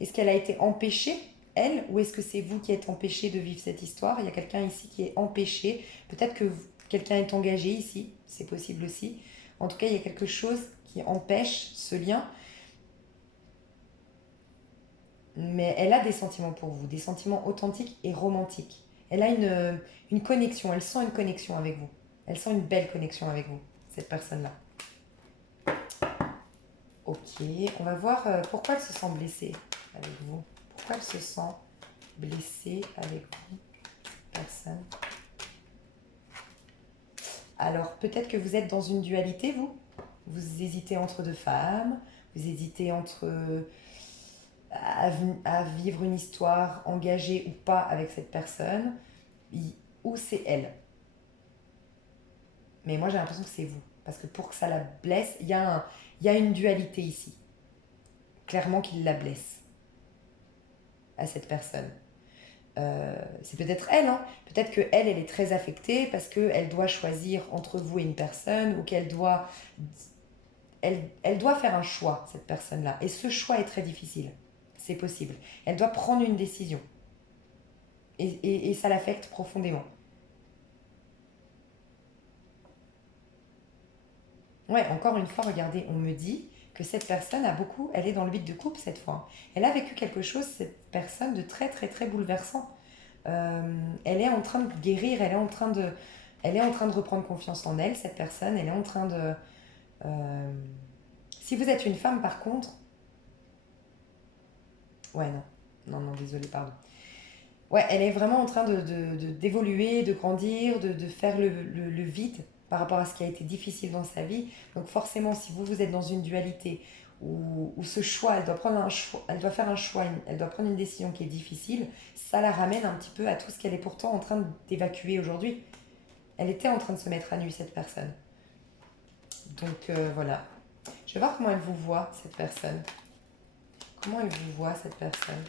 Est-ce qu'elle a été empêchée, elle, ou est-ce que c'est vous qui êtes empêché de vivre cette histoire? Il y a quelqu'un ici qui est empêché. Peut-être que quelqu'un est engagé ici, c'est possible aussi. En tout cas, il y a quelque chose qui empêche ce lien. Mais elle a des sentiments pour vous, des sentiments authentiques et romantiques. Elle a une connexion, elle sent une connexion avec vous. Elle sent une belle connexion avec vous, cette personne-là. Ok, on va voir pourquoi elle se sent blessée avec vous. Pourquoi elle se sent blessée avec vous, personne. Alors, peut-être que vous êtes dans une dualité, vous. Vous hésitez entre deux femmes, vous hésitez entre à vivre une histoire engagée ou pas avec cette personne, ou c'est elle. Mais moi j'ai l'impression que c'est vous. Parce que pour que ça la blesse, il y a une dualité ici. Clairement qu'il la blesse à cette personne. C'est peut-être elle, hein. Peut-être que elle est très affectée parce qu'elle doit choisir entre vous et une personne ou elle doit faire un choix, cette personne-là. Et ce choix est très difficile. C'est possible. Elle doit prendre une décision. Et ça l'affecte profondément. Ouais, encore une fois, regardez, on me dit que cette personne elle est dans le vide de couple cette fois. Elle a vécu quelque chose, cette personne, de très très très bouleversant. Elle est en train de guérir, elle est en train de reprendre confiance en elle, cette personne. Elle est en train de. euh, Si vous êtes une femme, par contre, ouais, non, non, non, désolé, pardon. Ouais, elle est vraiment en train d'évoluer, de grandir, de faire le vide par rapport à ce qui a été difficile dans sa vie. Donc forcément, si vous êtes dans une dualité où ce choix, elle doit faire un choix, elle doit prendre une décision qui est difficile, ça la ramène un petit peu à tout ce qu'elle est pourtant en train d'évacuer aujourd'hui. Elle était en train de se mettre à nu, cette personne. Donc voilà. Je vais voir comment elle vous voit, cette personne. Comment elle vous voit, cette personne.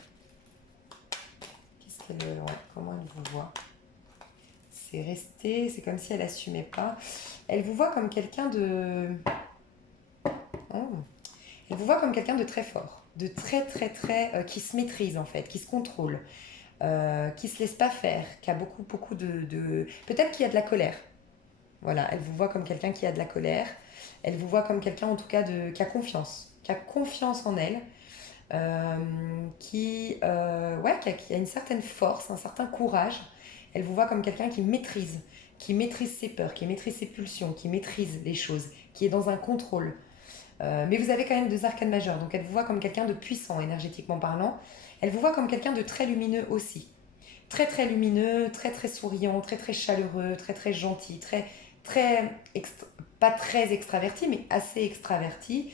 Ouais, comment elle vous voit. C'est resté, c'est comme si elle assumait pas. Elle vous voit comme quelqu'un de. Oh. Elle vous voit comme quelqu'un de très fort, de très très très qui se maîtrise en fait, qui se contrôle, qui se laisse pas faire, qui a beaucoup beaucoup peut-être qu'il y a de la colère. Voilà, elle vous voit comme quelqu'un qui a de la colère. Elle vous voit comme quelqu'un en tout cas qui a confiance en elle, qui a une certaine force, un certain courage. Elle vous voit comme quelqu'un qui maîtrise ses peurs, qui maîtrise ses pulsions, qui maîtrise les choses, qui est dans un contrôle. Mais vous avez quand même deux arcanes majeures, donc elle vous voit comme quelqu'un de puissant énergétiquement parlant. Elle vous voit comme quelqu'un de très lumineux aussi. Très très lumineux, très très souriant, très très chaleureux, très très gentil, très pas très extraverti, mais assez extraverti,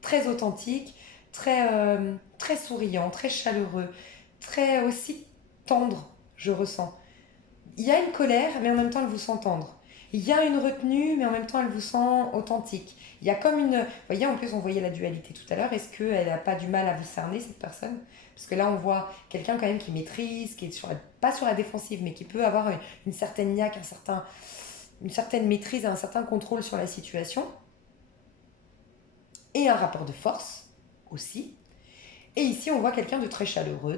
très authentique, très souriant, très chaleureux, très aussi tendre, je ressens. Il y a une colère, mais en même temps, elle vous sent tendre. Il y a une retenue, mais en même temps, elle vous sent authentique. Il y a comme une. Vous voyez, en plus, on voyait la dualité tout à l'heure. Est-ce qu'elle n'a pas du mal à vous cerner, cette personne? Parce que là, on voit quelqu'un quand même qui maîtrise, qui est pas sur la défensive, mais qui peut avoir une certaine niaque, une certaine maîtrise, un certain contrôle sur la situation. Et un rapport de force aussi. Et ici, on voit quelqu'un de très chaleureux,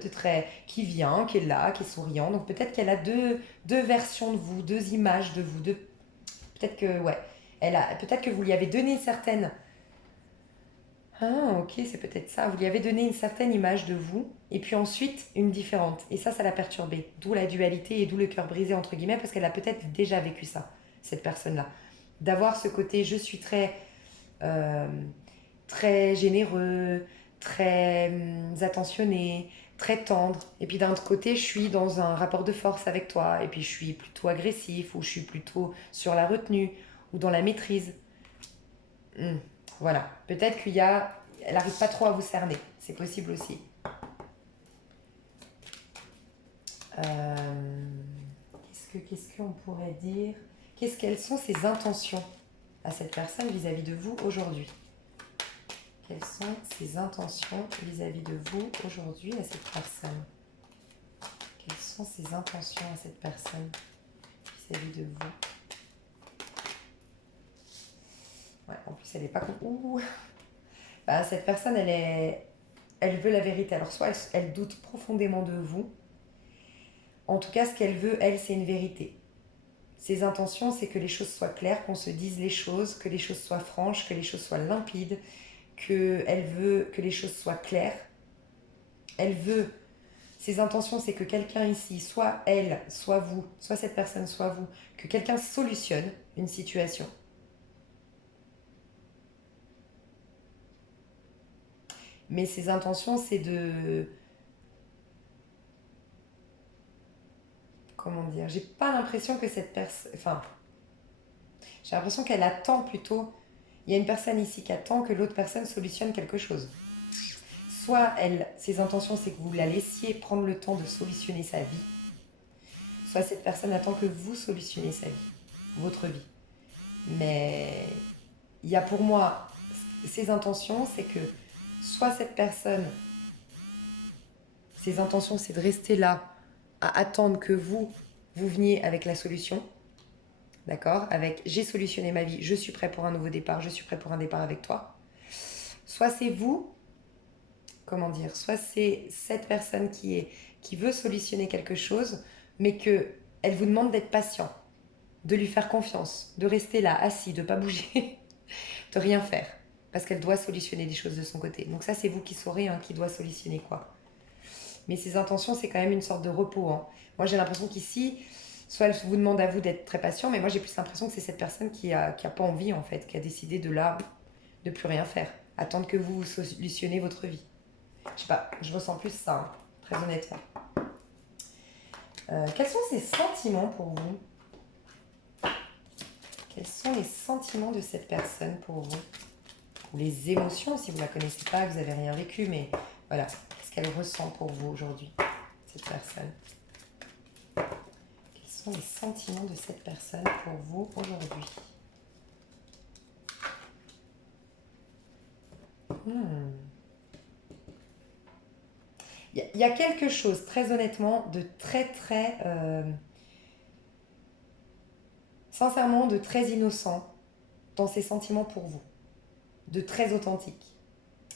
qui vient, qui est là, qui est souriant. Donc peut-être qu'elle a deux versions de vous, deux images de vous. Peut-être que, ouais, peut-être que vous lui avez donné une certaine. Ah, ok, c'est peut-être ça. Vous lui avez donné une certaine image de vous, et puis ensuite une différente. Et ça l'a perturbée. D'où la dualité et d'où le cœur brisé, entre guillemets, parce qu'elle a peut-être déjà vécu ça, cette personne-là. D'avoir ce côté, je suis euh, très généreux, très attentionné, très tendre. Et puis d'un autre côté, je suis dans un rapport de force avec toi. Et puis je suis plutôt agressif, ou je suis plutôt sur la retenue, ou dans la maîtrise. Hmm, voilà. Peut-être elle n'arrive pas trop à vous cerner. C'est possible aussi. Qu'est-ce qu'on pourrait dire? Quelles sont ses intentions à cette personne vis-à-vis de vous aujourd'hui? Quelles sont ses intentions vis-à-vis de vous aujourd'hui à cette personne? Quelles sont ses intentions à cette personne vis-à-vis de vous? Ouais, en plus, elle n'est pas. Ouh. Bah, cette personne, elle veut la vérité. Alors, soit elle doute profondément de vous. En tout cas, ce qu'elle veut, elle, c'est une vérité. Ses intentions, c'est que les choses soient claires, qu'on se dise les choses, que les choses soient franches, que les choses soient limpides, qu'elle veut que les choses soient claires. Elle veut. Ses intentions, c'est que quelqu'un ici, soit elle, soit vous, soit cette personne, soit vous, que quelqu'un solutionne une situation. Mais ses intentions, c'est de. Comment dire? J'ai pas l'impression que cette personne. Enfin, j'ai l'impression qu'elle attend plutôt. Il y a une personne ici qui attend que l'autre personne solutionne quelque chose. soit ses intentions, c'est que vous la laissiez prendre le temps de solutionner sa vie, soit cette personne attend que vous solutionnez sa vie, votre vie. Mais il y a pour moi, ses intentions, c'est que soit cette personne, ses intentions, c'est de rester là, à attendre que vous veniez avec la solution, d'accord? Avec j'ai solutionné ma vie, je suis prêt pour un nouveau départ, je suis prêt pour un départ avec toi. Soit c'est vous, comment dire, soit c'est cette personne qui veut solutionner quelque chose, mais qu'elle vous demande d'être patient, de lui faire confiance, de rester là, assis, de ne pas bouger, de rien faire, parce qu'elle doit solutionner des choses de son côté. Donc ça, c'est vous qui saurez qui doit solutionner quoi. Mais ses intentions, c'est quand même une sorte de repos. Moi, j'ai l'impression qu'ici, soit elle vous demande à vous d'être très patient, mais moi, j'ai plus l'impression que c'est cette personne qui a pas envie, en fait, qui a décidé de là, de plus rien faire. Attendre que vous solutionnez votre vie. Je sais pas, je ressens plus ça, très honnêtement. Quels sont ces sentiments pour vous? Quels sont les sentiments de cette personne pour vous? Ou les émotions, si vous ne la connaissez pas, que vous n'avez rien vécu, mais voilà, qu'est-ce qu'elle ressent pour vous aujourd'hui, cette personne? Quels sont les sentiments de cette personne pour vous aujourd'hui? Il y a quelque chose, très honnêtement, de très, sincèrement, de très innocent dans ses sentiments pour vous. De très authentique.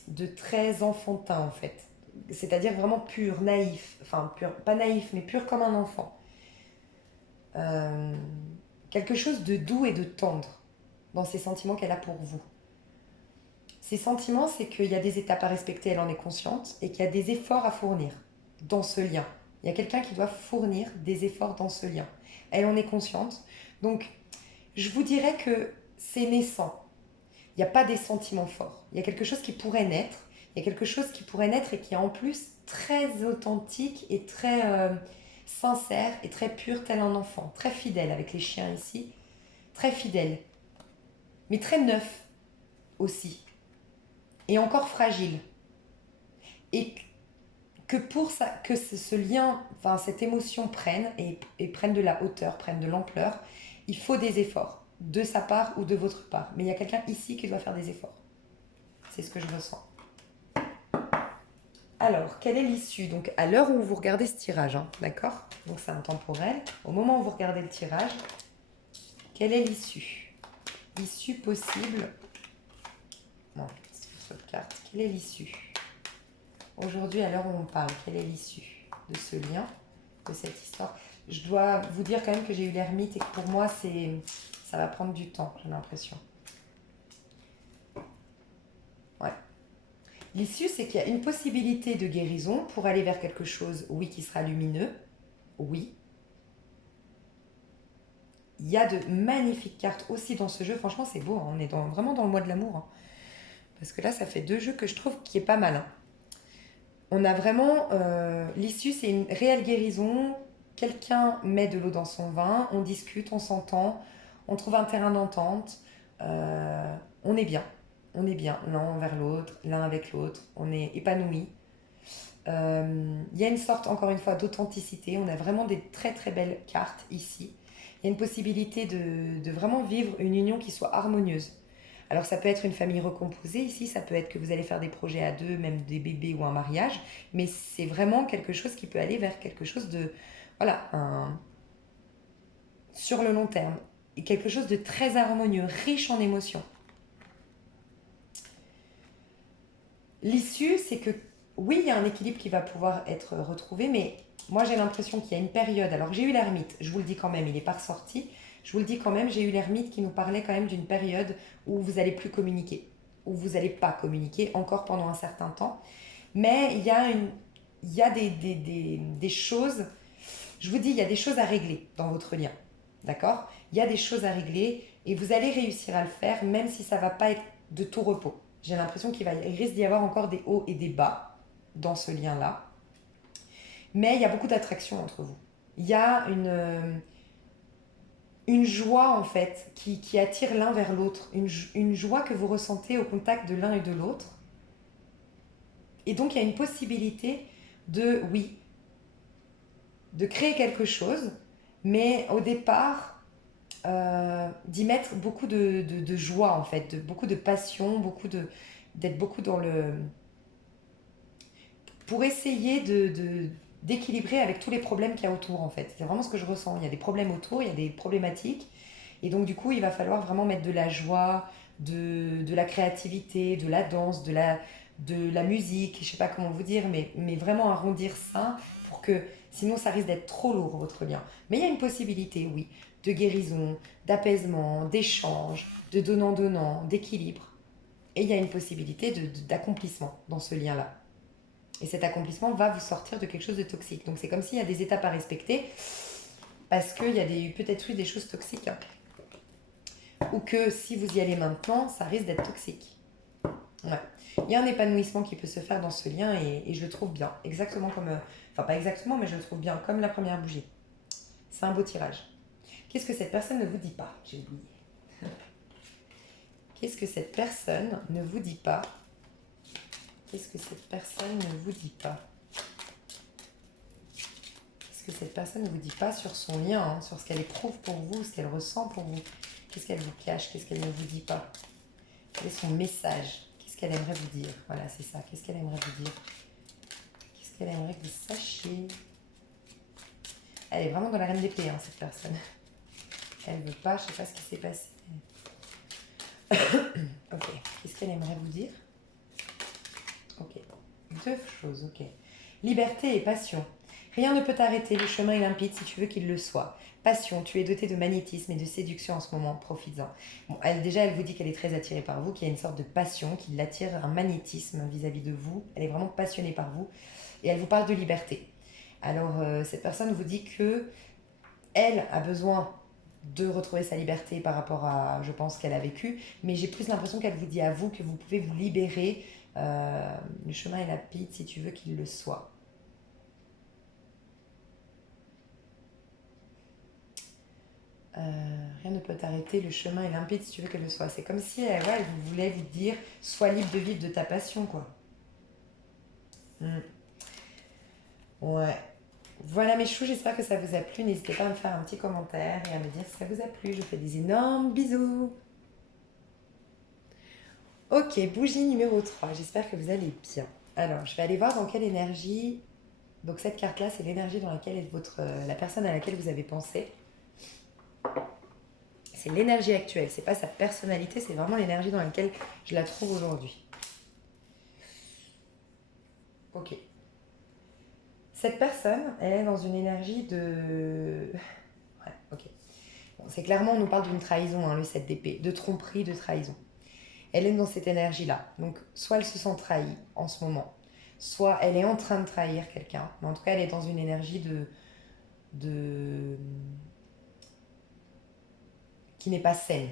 De très enfantin, en fait. C'est-à-dire vraiment pur, naïf. Enfin, pur, pas naïf, mais pur comme un enfant. Quelque chose de doux et de tendre dans ses sentiments qu'elle a pour vous. Ses sentiments, c'est qu'il y a des étapes à respecter, elle en est consciente, et qu'il y a des efforts à fournir dans ce lien. Il y a quelqu'un qui doit fournir des efforts dans ce lien. Elle en est consciente. Donc, je vous dirais que c'est naissant. Il n'y a pas des sentiments forts. Il y a quelque chose qui pourrait naître. Il y a quelque chose qui pourrait naître et qui est en plus très authentique et très sincère et très pur, tel un enfant. Très fidèle avec les chiens ici. Très fidèle. Mais très neuf aussi. Et encore fragile. Et que pour ça, que ce lien, enfin cette émotion prenne et prenne de la hauteur, prenne de l'ampleur, il faut des efforts, de sa part ou de votre part. Mais il y a quelqu'un ici qui doit faire des efforts. C'est ce que je ressens. Alors, quelle est l'issue? Donc, à l'heure où vous regardez ce tirage, d'accord? Donc, c'est intemporel. Au moment où vous regardez le tirage, quelle est l'issue? L'issue possible. Non, sur cette carte. Quelle est l'issue? Aujourd'hui, à l'heure où on parle, quelle est l'issue de ce lien, de cette histoire? Je dois vous dire quand même que j'ai eu l'ermite et que pour moi, ça va prendre du temps, j'ai l'impression. Ouais. L'issue, c'est qu'il y a une possibilité de guérison pour aller vers quelque chose, oui, qui sera lumineux, oui. Il y a de magnifiques cartes aussi dans ce jeu. Franchement, c'est beau, on est vraiment dans le mois de l'amour. Parce que là, ça fait 2 jeux que je trouve qui est pas mal. On a vraiment... l'issue, c'est une réelle guérison. Quelqu'un met de l'eau dans son vin, on discute, on s'entend, on trouve un terrain d'entente. On est bien. On est bien, l'un envers l'autre, l'un avec l'autre. On est épanoui. Il y a une sorte, encore une fois, d'authenticité. On a vraiment des très très belles cartes ici. Il y a une possibilité de vraiment vivre une union qui soit harmonieuse. Alors ça peut être une famille recomposée ici, ça peut être que vous allez faire des projets à deux, même des bébés ou un mariage, mais c'est vraiment quelque chose qui peut aller vers quelque chose de, voilà, sur le long terme, et quelque chose de très harmonieux, riche en émotions. L'issue, c'est que oui, il y a un équilibre qui va pouvoir être retrouvé, mais moi j'ai l'impression qu'il y a une période, alors j'ai eu l'ermite, je vous le dis quand même, il n'est pas ressorti, je vous le dis quand même, j'ai eu l'ermite qui nous parlait quand même d'une période où vous n'allez plus communiquer, où vous n'allez pas communiquer encore pendant un certain temps, mais il y a des choses, je vous dis, il y a des choses à régler dans votre lien, d'accord? Il y a des choses à régler et vous allez réussir à le faire même si ça ne va pas être de tout repos. J'ai l'impression qu'il risque d'y avoir encore des hauts et des bas dans ce lien-là. Mais il y a beaucoup d'attraction entre vous. Il y a une joie en fait qui attire l'un vers l'autre. Une joie que vous ressentez au contact de l'un et de l'autre. Et donc, il y a une possibilité de, oui, de créer quelque chose, mais au départ, d'y mettre beaucoup de joie, en fait, beaucoup de passion, d'être beaucoup dans le... Pour essayer d'équilibrer avec tous les problèmes qu'il y a autour, en fait. C'est vraiment ce que je ressens. Il y a des problèmes autour, il y a des problématiques. Et donc, du coup, il va falloir vraiment mettre de la joie, de la créativité, de la danse, de la musique, je sais pas comment vous dire, mais vraiment arrondir ça pour que, sinon ça risque d'être trop lourd votre lien. Mais il y a une possibilité, oui, de guérison, d'apaisement, d'échange, de donnant-donnant, d'équilibre. Et il y a une possibilité d'accomplissement dans ce lien-là. Et cet accomplissement va vous sortir de quelque chose de toxique. Donc c'est comme s'il y a des étapes à respecter, parce qu'il y a peut-être eu des choses toxiques, hein. Ou que si vous y allez maintenant, ça risque d'être toxique. Ouais. Il y a un épanouissement qui peut se faire dans ce lien et je le trouve bien. Exactement comme... enfin, pas exactement, mais je le trouve bien, comme la première bougie. C'est un beau tirage. Qu'est-ce que cette personne ne vous dit pas? J'ai oublié. Qu'est-ce que cette personne ne vous dit pas? Qu'est-ce que cette personne ne vous dit pas? Qu'est-ce que cette personne ne vous dit pas sur son lien, hein, sur ce qu'elle éprouve pour vous, ce qu'elle ressent pour vous? Qu'est-ce qu'elle vous cache? Qu'est-ce qu'elle ne vous dit pas? Quel est son message? Qu'est-ce qu'elle aimerait vous dire? Voilà, c'est ça. Qu'est-ce qu'elle aimerait vous dire? Qu'est-ce qu'elle aimerait que vous sachiez? Elle est vraiment dans la reine d'épée, hein, cette personne. Elle veut pas, je sais pas ce qui s'est passé. Ok. Qu'est-ce qu'elle aimerait vous dire? Ok. Deux choses, ok. Liberté et passion. Rien ne peut t'arrêter, le chemin est limpide si tu veux qu'il le soit. Passion, tu es doté de magnétisme et de séduction en ce moment, profites-en. Bon, elle vous dit qu'elle est très attirée par vous, qu'il y a une sorte de passion, qui l'attire, un magnétisme vis-à-vis de vous. Elle est vraiment passionnée par vous et elle vous parle de liberté. Alors, cette personne vous dit que elle a besoin de retrouver sa liberté par rapport à, je pense, qu'elle a vécu, mais j'ai plus l'impression qu'elle vous dit à vous que vous pouvez vous libérer. Le chemin est limpide si tu veux qu'il le soit. Rien ne peut t'arrêter, le chemin est limpide si tu veux qu'elle le soit. C'est comme si ouais, elle voulait vous dire, sois libre de vivre de ta passion, quoi. Mm. Ouais. Voilà mes choux, j'espère que ça vous a plu. N'hésitez pas à me faire un petit commentaire et à me dire si ça vous a plu. Je vous fais des énormes bisous. Ok, bougie numéro 3. J'espère que vous allez bien. Alors, je vais aller voir dans quelle énergie... Donc cette carte-là, c'est l'énergie dans laquelle est la personne à laquelle vous avez pensé. C'est l'énergie actuelle, c'est pas sa personnalité, c'est vraiment l'énergie dans laquelle je la trouve aujourd'hui. Ok. Cette personne, elle est dans une énergie de... Ouais, ok. Bon, c'est clairement, on nous parle d'une trahison, hein, le 7 d'épée, de tromperie, de trahison. Elle est dans cette énergie-là. Donc, soit elle se sent trahie en ce moment, soit elle est en train de trahir quelqu'un, mais en tout cas, elle est dans une énergie de... qui n'est pas saine,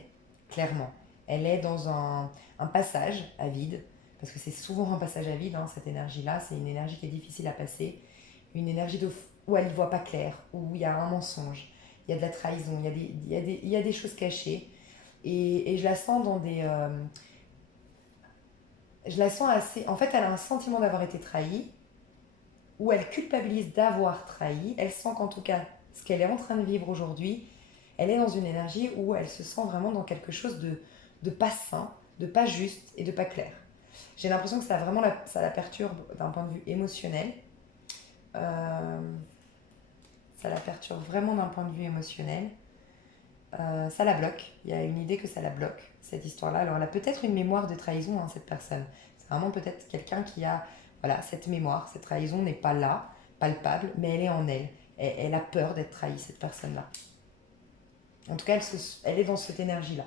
clairement. Elle est dans un passage à vide, parce que c'est souvent un passage à vide, hein, cette énergie-là. C'est une énergie qui est difficile à passer, une énergie où elle ne voit pas clair, où il y a un mensonge, il y a de la trahison, il y a des choses cachées. Et je la sens dans des... je la sens assez... En fait, elle a un sentiment d'avoir été trahie, où elle culpabilise d'avoir trahi. Elle sent qu'en tout cas, ce qu'elle est en train de vivre aujourd'hui, elle est dans une énergie où elle se sent vraiment dans quelque chose de pas sain, de pas juste et de pas clair. J'ai l'impression que ça la perturbe d'un point de vue émotionnel. Euh, Ça la perturbe vraiment d'un point de vue émotionnel. Ça la bloque. Il y a une idée que ça la bloque, cette histoire-là. Alors, elle a peut-être une mémoire de trahison, hein, cette personne. C'est vraiment peut-être quelqu'un qui a voilà, cette mémoire. Cette trahison n'est pas là, palpable, mais elle est en elle. Elle a peur d'être trahie, cette personne-là. En tout cas, elle est dans cette énergie-là.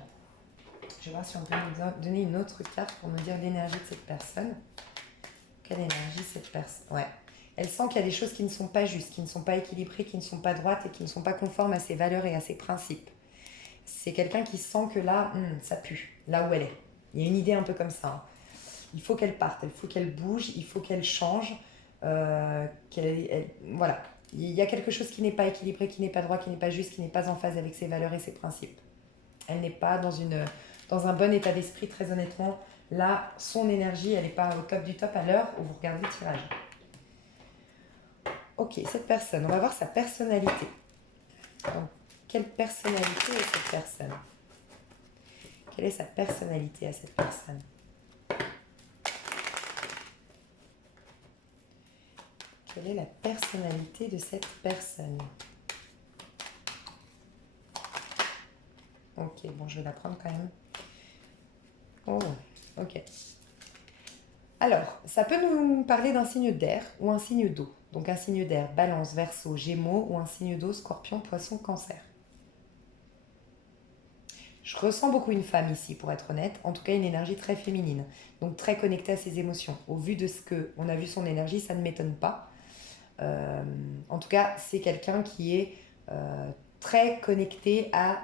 Je vais voir si on peut nous donner une autre carte pour nous dire l'énergie de cette personne. Quelle énergie cette personne? Ouais. Elle sent qu'il y a des choses qui ne sont pas justes, qui ne sont pas équilibrées, qui ne sont pas droites et qui ne sont pas conformes à ses valeurs et à ses principes. C'est quelqu'un qui sent que là, ça pue, là où elle est. Il y a une idée un peu comme ça, hein. Il faut qu'elle parte, il faut qu'elle bouge, il faut qu'elle change. Voilà. Il y a quelque chose qui n'est pas équilibré, qui n'est pas droit, qui n'est pas juste, qui n'est pas en phase avec ses valeurs et ses principes. Elle n'est pas dans dans un bon état d'esprit, très honnêtement. Là, son énergie, elle n'est pas au top du top à l'heure où vous regardez le tirage. Ok, cette personne, on va voir sa personnalité. Donc, quelle personnalité est cette personne? Quelle est sa personnalité à cette personne? Quelle est la personnalité de cette personne? Ok, bon, je vais la prendre quand même. Oh, ok. Alors, ça peut nous parler d'un signe d'air ou un signe d'eau. Donc un signe d'air, Balance, Verseau, Gémeaux, ou un signe d'eau, Scorpion, Poisson, Cancer. Je ressens beaucoup une femme ici, pour être honnête. En tout cas, une énergie très féminine. Donc très connectée à ses émotions. Au vu de ce qu'on a vu son énergie, ça ne m'étonne pas. En tout cas, c'est quelqu'un qui est très connecté à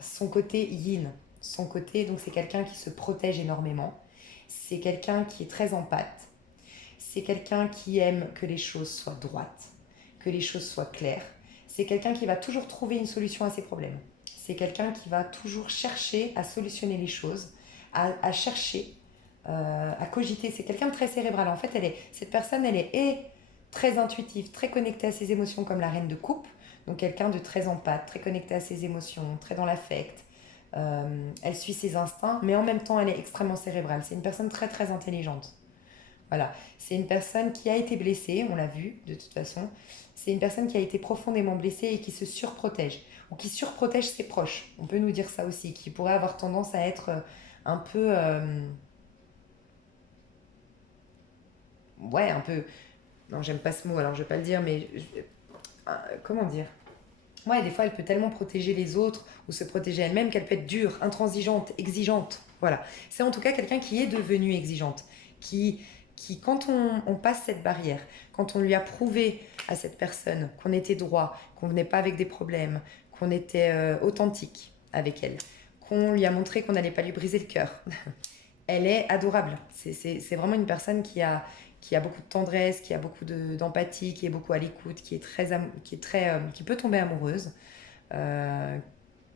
son côté yin. Son côté, donc c'est quelqu'un qui se protège énormément. C'est quelqu'un qui est très empathe. C'est quelqu'un qui aime que les choses soient droites, que les choses soient claires. C'est quelqu'un qui va toujours trouver une solution à ses problèmes. C'est quelqu'un qui va toujours chercher à solutionner les choses, à chercher, à cogiter. C'est quelqu'un de très cérébral. En fait, cette personne, elle est très intuitive, très connectée à ses émotions comme la reine de coupe. Donc quelqu'un de très empathe, très connecté à ses émotions, très dans l'affect. Elle suit ses instincts, mais en même temps, elle est extrêmement cérébrale. C'est une personne très très intelligente. Voilà, c'est une personne qui a été blessée, on l'a vu de toute façon. C'est une personne qui a été profondément blessée et qui se surprotège, ou qui surprotège ses proches. On peut nous dire ça aussi, qui pourrait avoir tendance à être un peu... ouais, un peu... Non, j'aime pas ce mot, alors je vais pas le dire, mais... comment dire? Ouais, des fois, elle peut tellement protéger les autres ou se protéger elle-même qu'elle peut être dure, intransigeante, exigeante. Voilà. C'est en tout cas quelqu'un qui est devenu exigeante, qui, quand on passe cette barrière, quand on lui a prouvé à cette personne qu'on était droit, qu'on venait pas avec des problèmes, qu'on était authentique avec elle, qu'on lui a montré qu'on n'allait pas lui briser le cœur, elle est adorable. C'est vraiment une personne qui a beaucoup de tendresse, qui a beaucoup d'empathie, qui est beaucoup à l'écoute, qui peut tomber amoureuse, euh,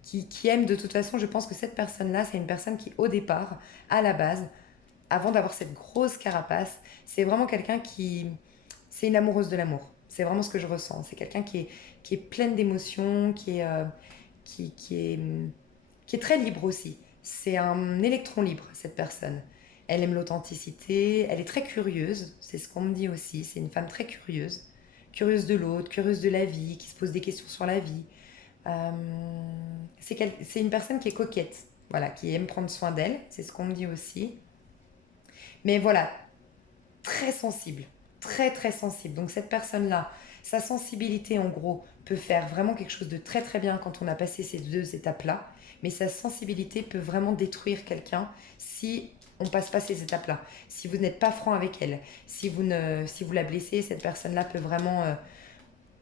qui aime de toute façon. Je pense que cette personne-là, c'est une personne qui, au départ, à la base, avant d'avoir cette grosse carapace, c'est vraiment quelqu'un qui... C'est une amoureuse de l'amour. C'est vraiment ce que je ressens. C'est quelqu'un qui est pleine d'émotions, qui est très libre aussi. C'est un électron libre, cette personne. Elle aime l'authenticité, elle est très curieuse, c'est ce qu'on me dit aussi. C'est une femme très curieuse, curieuse de l'autre, curieuse de la vie, qui se pose des questions sur la vie. Euh, c'est une personne qui est coquette, voilà, qui aime prendre soin d'elle, c'est ce qu'on me dit aussi. Mais voilà, très sensible, très très sensible. Donc cette personne-là, sa sensibilité en gros peut faire vraiment quelque chose de très très bien quand on a passé ces deux étapes-là, mais sa sensibilité peut vraiment détruire quelqu'un si on ne passe pas ces étapes-là. Si vous n'êtes pas franc avec elle, si vous la blessez, cette personne-là peut vraiment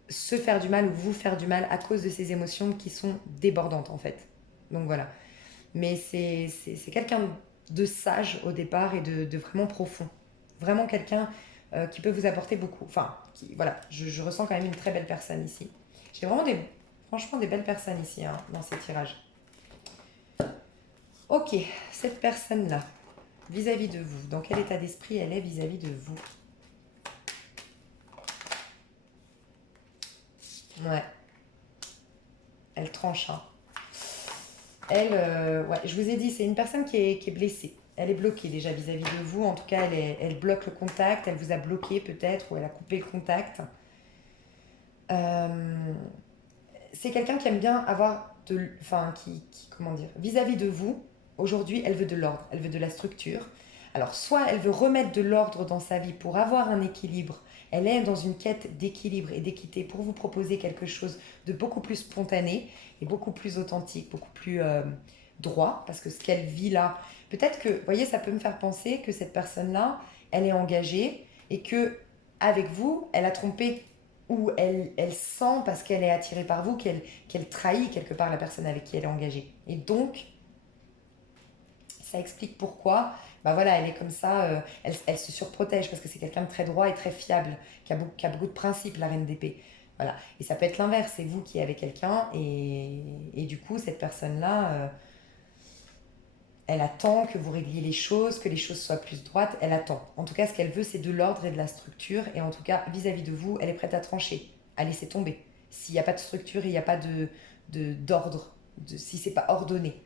se faire du mal ou vous faire du mal à cause de ses émotions qui sont débordantes en fait. Donc voilà. Mais c'est quelqu'un de sage au départ et de vraiment profond. Vraiment quelqu'un qui peut vous apporter beaucoup. Enfin, voilà, je ressens quand même une très belle personne ici. J'ai vraiment franchement des belles personnes ici hein, dans ces tirages. Ok, cette personne-là, vis-à-vis de vous, dans quel état d'esprit elle est vis-à-vis de vous? Ouais, elle tranche, hein. Elle, ouais, je vous ai dit, c'est une personne qui est blessée. Elle est bloquée déjà vis-à-vis de vous. En tout cas, elle bloque le contact. Elle vous a bloqué peut-être ou elle a coupé le contact. Euh, c'est quelqu'un qui aime bien avoir de... Enfin, comment dire, vis-à-vis de vous, aujourd'hui, elle veut de l'ordre. Elle veut de la structure. Alors, soit elle veut remettre de l'ordre dans sa vie pour avoir un équilibre. Elle est dans une quête d'équilibre et d'équité pour vous proposer quelque chose de beaucoup plus spontané et beaucoup plus authentique, beaucoup plus droit, parce que ce qu'elle vit là, peut-être que, vous voyez, ça peut me faire penser que cette personne-là, elle est engagée et que avec vous, elle a trompé ou elle sent, parce qu'elle est attirée par vous, qu'elle trahit quelque part la personne avec qui elle est engagée. Et donc, ça explique pourquoi, bah voilà, elle est comme ça, elle se surprotège parce que c'est quelqu'un de très droit et très fiable, qui a beaucoup de principes, la reine d'épée. Voilà. Et ça peut être l'inverse, c'est vous qui êtes avec quelqu'un et du coup, cette personne-là, Elle attend que vous régliez les choses, que les choses soient plus droites. Elle attend. En tout cas, ce qu'elle veut, c'est de l'ordre et de la structure. Et en tout cas, vis-à-vis de vous, elle est prête à trancher, à laisser tomber. S'il n'y a pas de structure, il n'y a pas d'ordre, si c'est pas ordonné.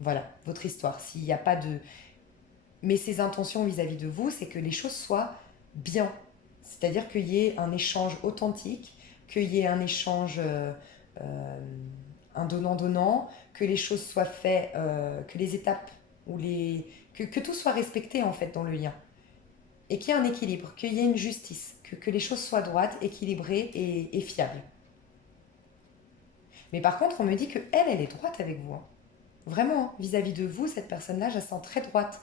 Voilà, votre histoire. S'il n'y a pas de... Mais ses intentions vis-à-vis de vous, c'est que les choses soient bien. C'est-à-dire qu'il y ait un échange authentique, qu'il y ait un échange, euh, un donnant-donnant, que les choses soient faites, que les étapes, ou que tout soit respecté en fait dans le lien. Et qu'il y ait un équilibre, qu'il y ait une justice, que les choses soient droites, équilibrées et fiables. Mais par contre, on me dit que elle est droite avec vous, hein. Vraiment, hein, vis-à-vis de vous, cette personne-là, je la sens très droite.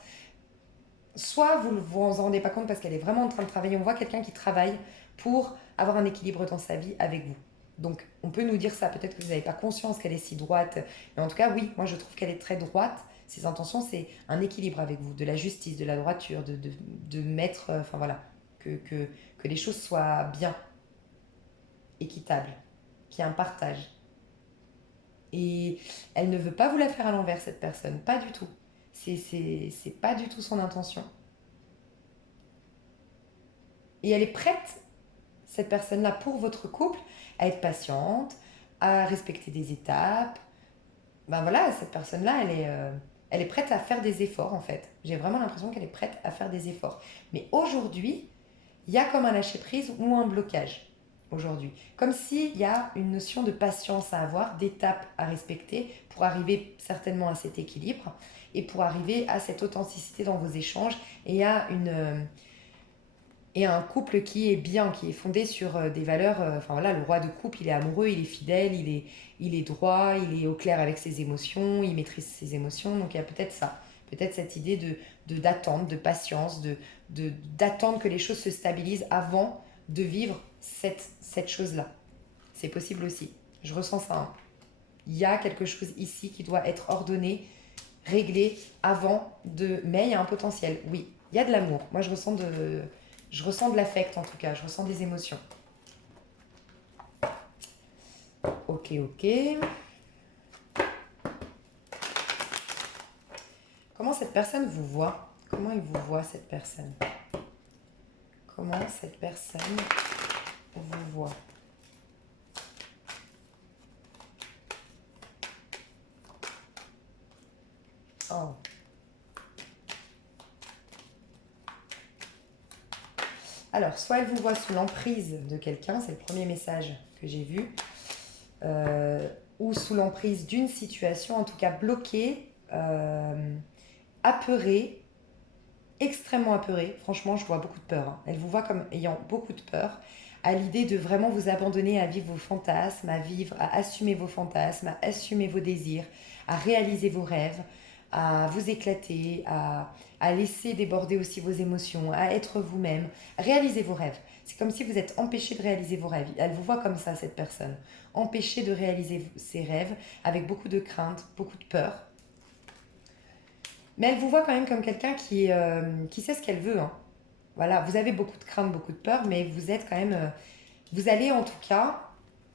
Soit vous ne vous en rendez pas compte parce qu'elle est vraiment en train de travailler. On voit quelqu'un qui travaille pour avoir un équilibre dans sa vie avec vous. Donc on peut nous dire ça, peut-être que vous n'avez pas conscience qu'elle est si droite. Mais en tout cas, oui, moi je trouve qu'elle est très droite. Ses intentions, c'est un équilibre avec vous, de la justice, de la droiture, de mettre, enfin voilà, que les choses soient bien, équitables, qu'il y ait un partage. Et elle ne veut pas vous la faire à l'envers, cette personne, pas du tout. C'est pas du tout son intention. Et elle est prête, cette personne-là, pour votre couple, à être patiente, à respecter des étapes. Ben voilà, cette personne-là, elle est prête à faire des efforts, en fait. J'ai vraiment l'impression qu'elle est prête à faire des efforts. Mais aujourd'hui, il y a comme un lâcher-prise ou un blocage. Aujourd'hui. Comme s'il y a une notion de patience à avoir, d'étapes à respecter pour arriver certainement à cet équilibre et pour arriver à cette authenticité dans vos échanges et à et un couple qui est bien, qui est fondé sur des valeurs. Enfin voilà, le roi de couple, il est amoureux, il est fidèle, il est droit, il est au clair avec ses émotions, il maîtrise ses émotions. Donc il y a peut-être ça, peut-être cette idée d'attente, de patience, d'attendre que les choses se stabilisent avant de vivre cette chose-là. C'est possible aussi. Je ressens ça, hein. Il y a quelque chose ici qui doit être ordonné, réglé avant de... Mais il y a un potentiel, oui. Il y a de l'amour. Moi, je ressens de l'affect en tout cas, je ressens des émotions. Ok, ok. Comment cette personne vous voit? Comment il vous voit, cette personne? Comment cette personne vous voit? Oh. Alors, soit elle vous voit sous l'emprise de quelqu'un, c'est le premier message que j'ai vu, euh, ou sous l'emprise d'une situation, en tout cas bloquée, apeurée, extrêmement apeurée. Franchement, je vois beaucoup de peur, hein. Elle vous voit comme ayant beaucoup de peur à l'idée de vraiment vous abandonner à vivre vos fantasmes, à vivre, à assumer vos fantasmes, à assumer vos désirs, à réaliser vos rêves, à vous éclater, à laisser déborder aussi vos émotions, à être vous-même, réaliser vos rêves. C'est comme si vous êtes empêché de réaliser vos rêves. Elle vous voit comme ça, cette personne. Empêché de réaliser ses rêves, avec beaucoup de crainte, beaucoup de peur. Mais elle vous voit quand même comme quelqu'un qui sait ce qu'elle veut, hein. Voilà, vous avez beaucoup de crainte, beaucoup de peur, mais vous êtes quand même... vous allez en tout cas...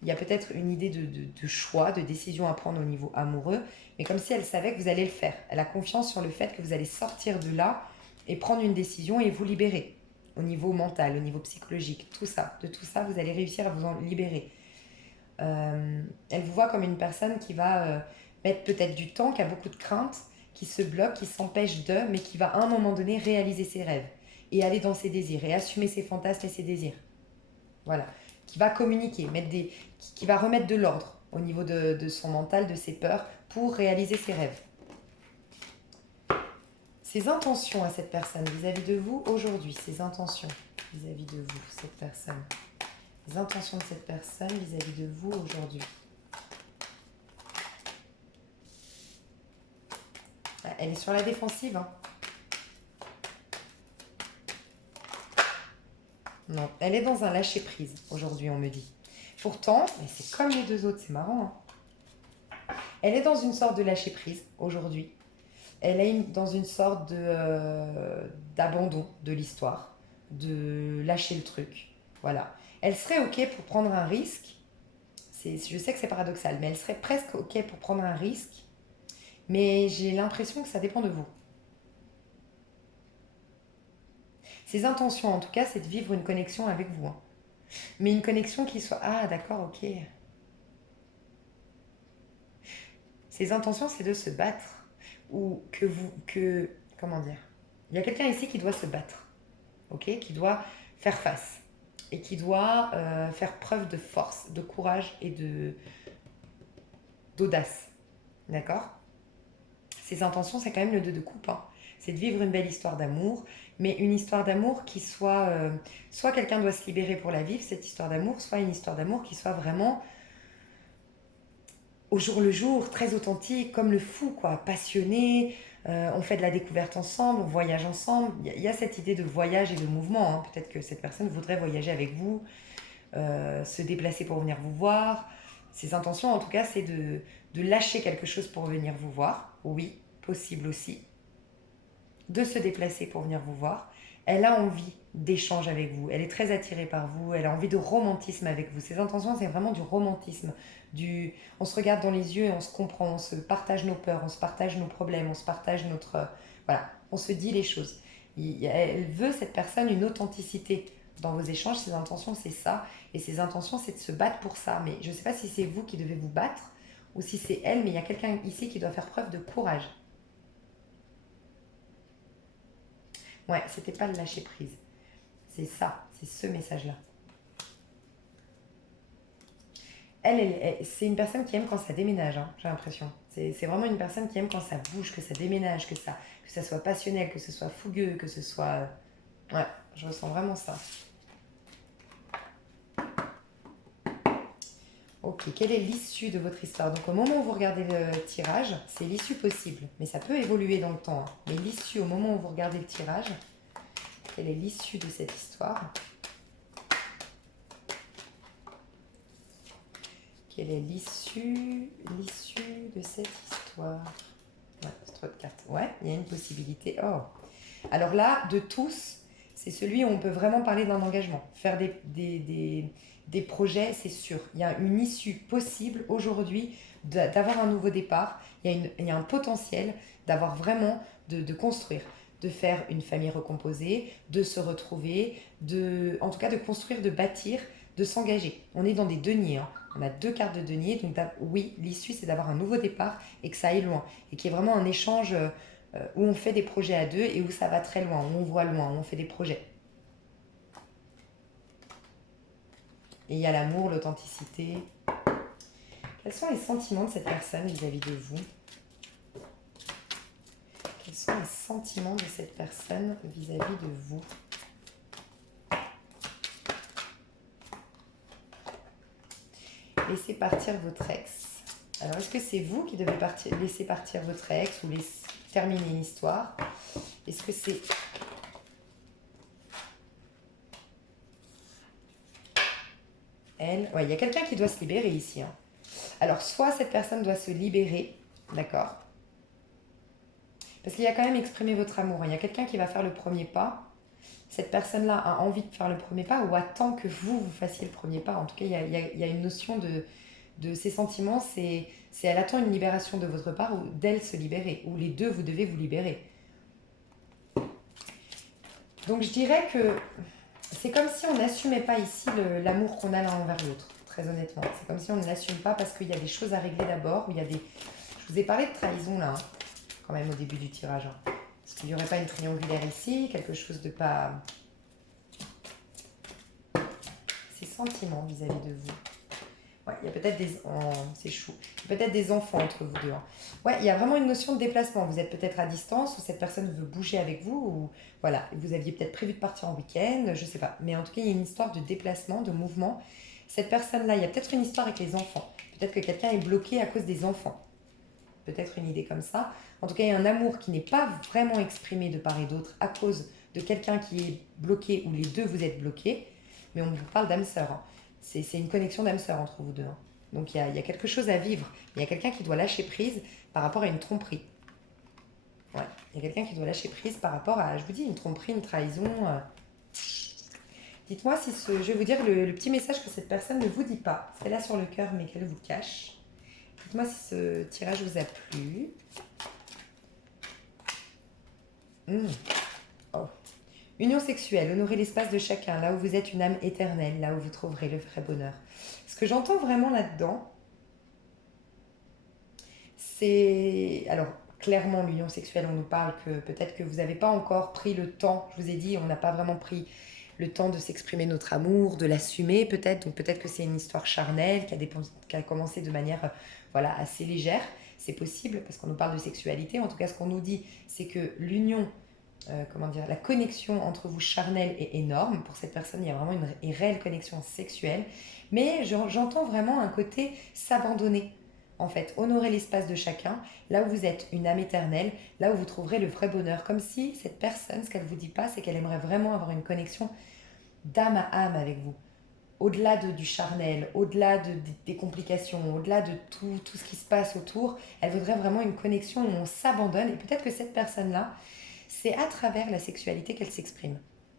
Il y a peut-être une idée de choix, de décision à prendre au niveau amoureux, mais comme si elle savait que vous allez le faire. Elle a confiance sur le fait que vous allez sortir de là et prendre une décision et vous libérer. Au niveau mental, au niveau psychologique, tout ça. De tout ça, vous allez réussir à vous en libérer. Elle vous voit comme une personne qui va mettre peut-être du temps, qui a beaucoup de craintes, qui se bloque, qui s'empêche de, mais qui va à un moment donné réaliser ses rêves et aller dans ses désirs et assumer ses fantasmes et ses désirs. Voilà. Qui va communiquer, qui va remettre de l'ordre au niveau de son mental, de ses peurs, pour réaliser ses rêves. Ses intentions à cette personne vis-à-vis de vous aujourd'hui, ses intentions vis-à-vis de vous, cette personne. Les intentions de cette personne vis-à-vis de vous aujourd'hui. Elle est sur la défensive, hein. Non, elle est dans un lâcher-prise aujourd'hui, on me dit. Pourtant, mais c'est comme les deux autres, c'est marrant, hein. Elle est dans une sorte de lâcher-prise aujourd'hui. Elle est dans une sorte d'abandon de l'histoire, de lâcher le truc. Voilà. Elle serait OK pour prendre un risque. Je sais que c'est paradoxal, mais elle serait presque OK pour prendre un risque, Mais j'ai l'impression que ça dépend de vous. Ses intentions, en tout cas, c'est de vivre une connexion avec vous, hein. Mais une connexion qui soit... Ah, d'accord, ok. Ses intentions, c'est de se battre. Ou que vous... Que... Comment dire? Il y a quelqu'un ici qui doit se battre, ok? Qui doit faire face. Et qui doit faire preuve de force, de courage et d'audace. D'accord? Ses intentions, c'est quand même le 2 de coupe, hein. C'est de vivre une belle histoire d'amour, mais une histoire d'amour qui soit... soit quelqu'un doit se libérer pour la vivre, cette histoire d'amour, soit une histoire d'amour qui soit vraiment au jour le jour, très authentique, comme le fou, quoi, passionné. On fait de la découverte ensemble, on voyage ensemble. Il y a cette idée de voyage et de mouvement, hein. Peut-être que cette personne voudrait voyager avec vous, se déplacer pour venir vous voir. Ses intentions, en tout cas, c'est de lâcher quelque chose pour venir vous voir. Oui, possible aussi. De se déplacer pour venir vous voir. Elle a envie d'échange avec vous. Elle est très attirée par vous. Elle a envie de romantisme avec vous. Ses intentions, c'est vraiment du romantisme. On se regarde dans les yeux et on se comprend. On se partage nos peurs, on se partage nos problèmes, on se partage notre... Voilà, on se dit les choses. Elle veut, cette personne, une authenticité dans vos échanges. Ses intentions, c'est ça. Et ses intentions, c'est de se battre pour ça. Mais je ne sais pas si c'est vous qui devez vous battre ou si c'est elle, mais il y a quelqu'un ici qui doit faire preuve de courage. Ouais, c'était pas le lâcher prise. C'est ça, c'est ce message-là. C'est une personne qui aime quand ça déménage, hein, j'ai l'impression. C'est vraiment une personne qui aime quand ça bouge, que ça déménage, que ça soit passionnel, que ce soit fougueux, que ce soit... Ouais, je ressens vraiment ça. Ok, quelle est l'issue de votre histoire? Donc au moment où vous regardez le tirage, c'est l'issue possible, mais ça peut évoluer dans le temps, hein. Mais l'issue, au moment où vous regardez le tirage, quelle est l'issue de cette histoire? Quelle est l'issue de cette histoire? Ouais, c'est trop de cartes. Ouais, il y a une possibilité. Oh. Alors là, de tous, c'est celui où on peut vraiment parler d'un engagement. Faire des projets, c'est sûr. Il y a une issue possible aujourd'hui d'avoir un nouveau départ. Il y a un potentiel d'avoir vraiment, de construire, de faire une famille recomposée, de se retrouver, en tout cas de construire, de bâtir, de s'engager. On est dans des deniers, hein. On a 2 cartes de denier. Donc oui, l'issue, c'est d'avoir un nouveau départ et que ça aille loin. Et qu'il y ait vraiment un échange où on fait des projets à deux et où ça va très loin, où on voit loin, où on fait des projets. Et il y a l'amour, l'authenticité. Quels sont les sentiments de cette personne vis-à-vis de vous? Quels sont les sentiments de cette personne vis-à-vis de vous? Laissez partir votre ex. Alors, est-ce que c'est vous qui devez laisser partir votre ex ou terminer une histoire? Est-ce que c'est... Elle? Ouais, il y a quelqu'un qui doit se libérer ici, hein. Alors, soit cette personne doit se libérer, d'accord? Parce qu'il y a quand même exprimé votre amour. Il y a quelqu'un qui va faire le premier pas. Cette personne-là a envie de faire le premier pas ou attend que vous fassiez le premier pas. En tout cas, il y a une notion de ses sentiments. Elle attend une libération de votre part ou d'elle se libérer. Ou les deux, vous devez vous libérer. Donc, je dirais que c'est comme si on n'assumait pas ici l'amour qu'on a l'un envers l'autre. Très honnêtement. C'est comme si on ne l'assume pas parce qu'il y a des choses à régler d'abord. Je vous ai parlé de trahison là, hein, quand même au début du tirage, hein. Parce qu'il n'y aurait pas une triangulaire ici, quelque chose de pas... Ses sentiments vis-à-vis de vous. Ouais, il y a peut-être des... c'est chou. Il y a peut-être des enfants entre vous deux, hein. Ouais, il y a vraiment une notion de déplacement. Vous êtes peut-être à distance ou cette personne veut bouger avec vous. Ou voilà, vous aviez peut-être prévu de partir en week-end, je sais pas. Mais en tout cas, il y a une histoire de déplacement, de mouvement. Cette personne-là, il y a peut-être une histoire avec les enfants. Peut-être que quelqu'un est bloqué à cause des enfants. Peut-être une idée comme ça. En tout cas, il y a un amour qui n'est pas vraiment exprimé de part et d'autre à cause de quelqu'un qui est bloqué ou les deux vous êtes bloqués. Mais on vous parle d'âme sœur, hein. C'est une connexion d'âme sœur entre vous deux, hein. Donc il y a quelque chose à vivre. Il y a quelqu'un qui doit lâcher prise par rapport à une tromperie. Ouais, il y a quelqu'un qui doit lâcher prise par rapport à, je vous dis, une tromperie, une trahison. Dites-moi si je vais vous dire le petit message que cette personne ne vous dit pas. C'est là sur le cœur, mais qu'elle vous cache. Dites-moi si ce tirage vous a plu. Oh. Union sexuelle, honorez l'espace de chacun, là où vous êtes une âme éternelle, là où vous trouverez le vrai bonheur. Ce que j'entends vraiment là-dedans, c'est... Alors, clairement, l'union sexuelle, on nous parle que peut-être que vous n'avez pas encore pris le temps, je vous ai dit, on n'a pas vraiment pris le temps de s'exprimer notre amour, de l'assumer peut-être, donc peut-être que c'est une histoire charnelle qui a commencé de manière voilà, assez légère, c'est possible, parce qu'on nous parle de sexualité, en tout cas ce qu'on nous dit, c'est que l'union comment dire, la connexion entre vous charnelle est énorme. Pour cette personne, il y a vraiment une réelle connexion sexuelle. Mais j'entends vraiment un côté s'abandonner. En fait, honorer l'espace de chacun, là où vous êtes une âme éternelle, là où vous trouverez le vrai bonheur. Comme si cette personne, ce qu'elle ne vous dit pas, c'est qu'elle aimerait vraiment avoir une connexion d'âme à âme avec vous. Au-delà du charnel, au-delà des complications, au-delà de tout ce qui se passe autour, elle voudrait vraiment une connexion où on s'abandonne. Et peut-être que cette personne-là, c'est à travers la sexualité qu'elle s'exprime.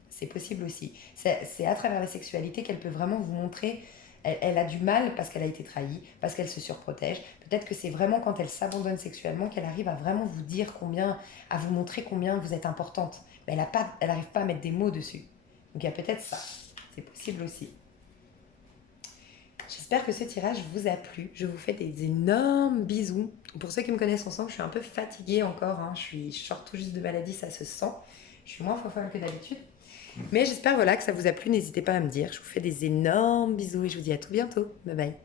C'est possible aussi. C'est à travers la sexualité qu'elle peut vraiment vous montrer. Elle a du mal parce qu'elle a été trahie, parce qu'elle se surprotège. Peut-être que c'est vraiment quand elle s'abandonne sexuellement qu'elle arrive à vraiment vous dire combien, à vous montrer combien vous êtes importante. Mais elle n'arrive pas à mettre des mots dessus. Donc il y a peut-être ça. C'est possible aussi. J'espère que ce tirage vous a plu. Je vous fais des énormes bisous. Pour ceux qui me connaissent, on sent que je suis un peu fatiguée encore. Hein. Je sors tout juste de maladie, ça se sent. Je suis moins folle que d'habitude. Mais j'espère voilà, que ça vous a plu. N'hésitez pas à me dire. Je vous fais des énormes bisous et je vous dis à tout bientôt. Bye bye.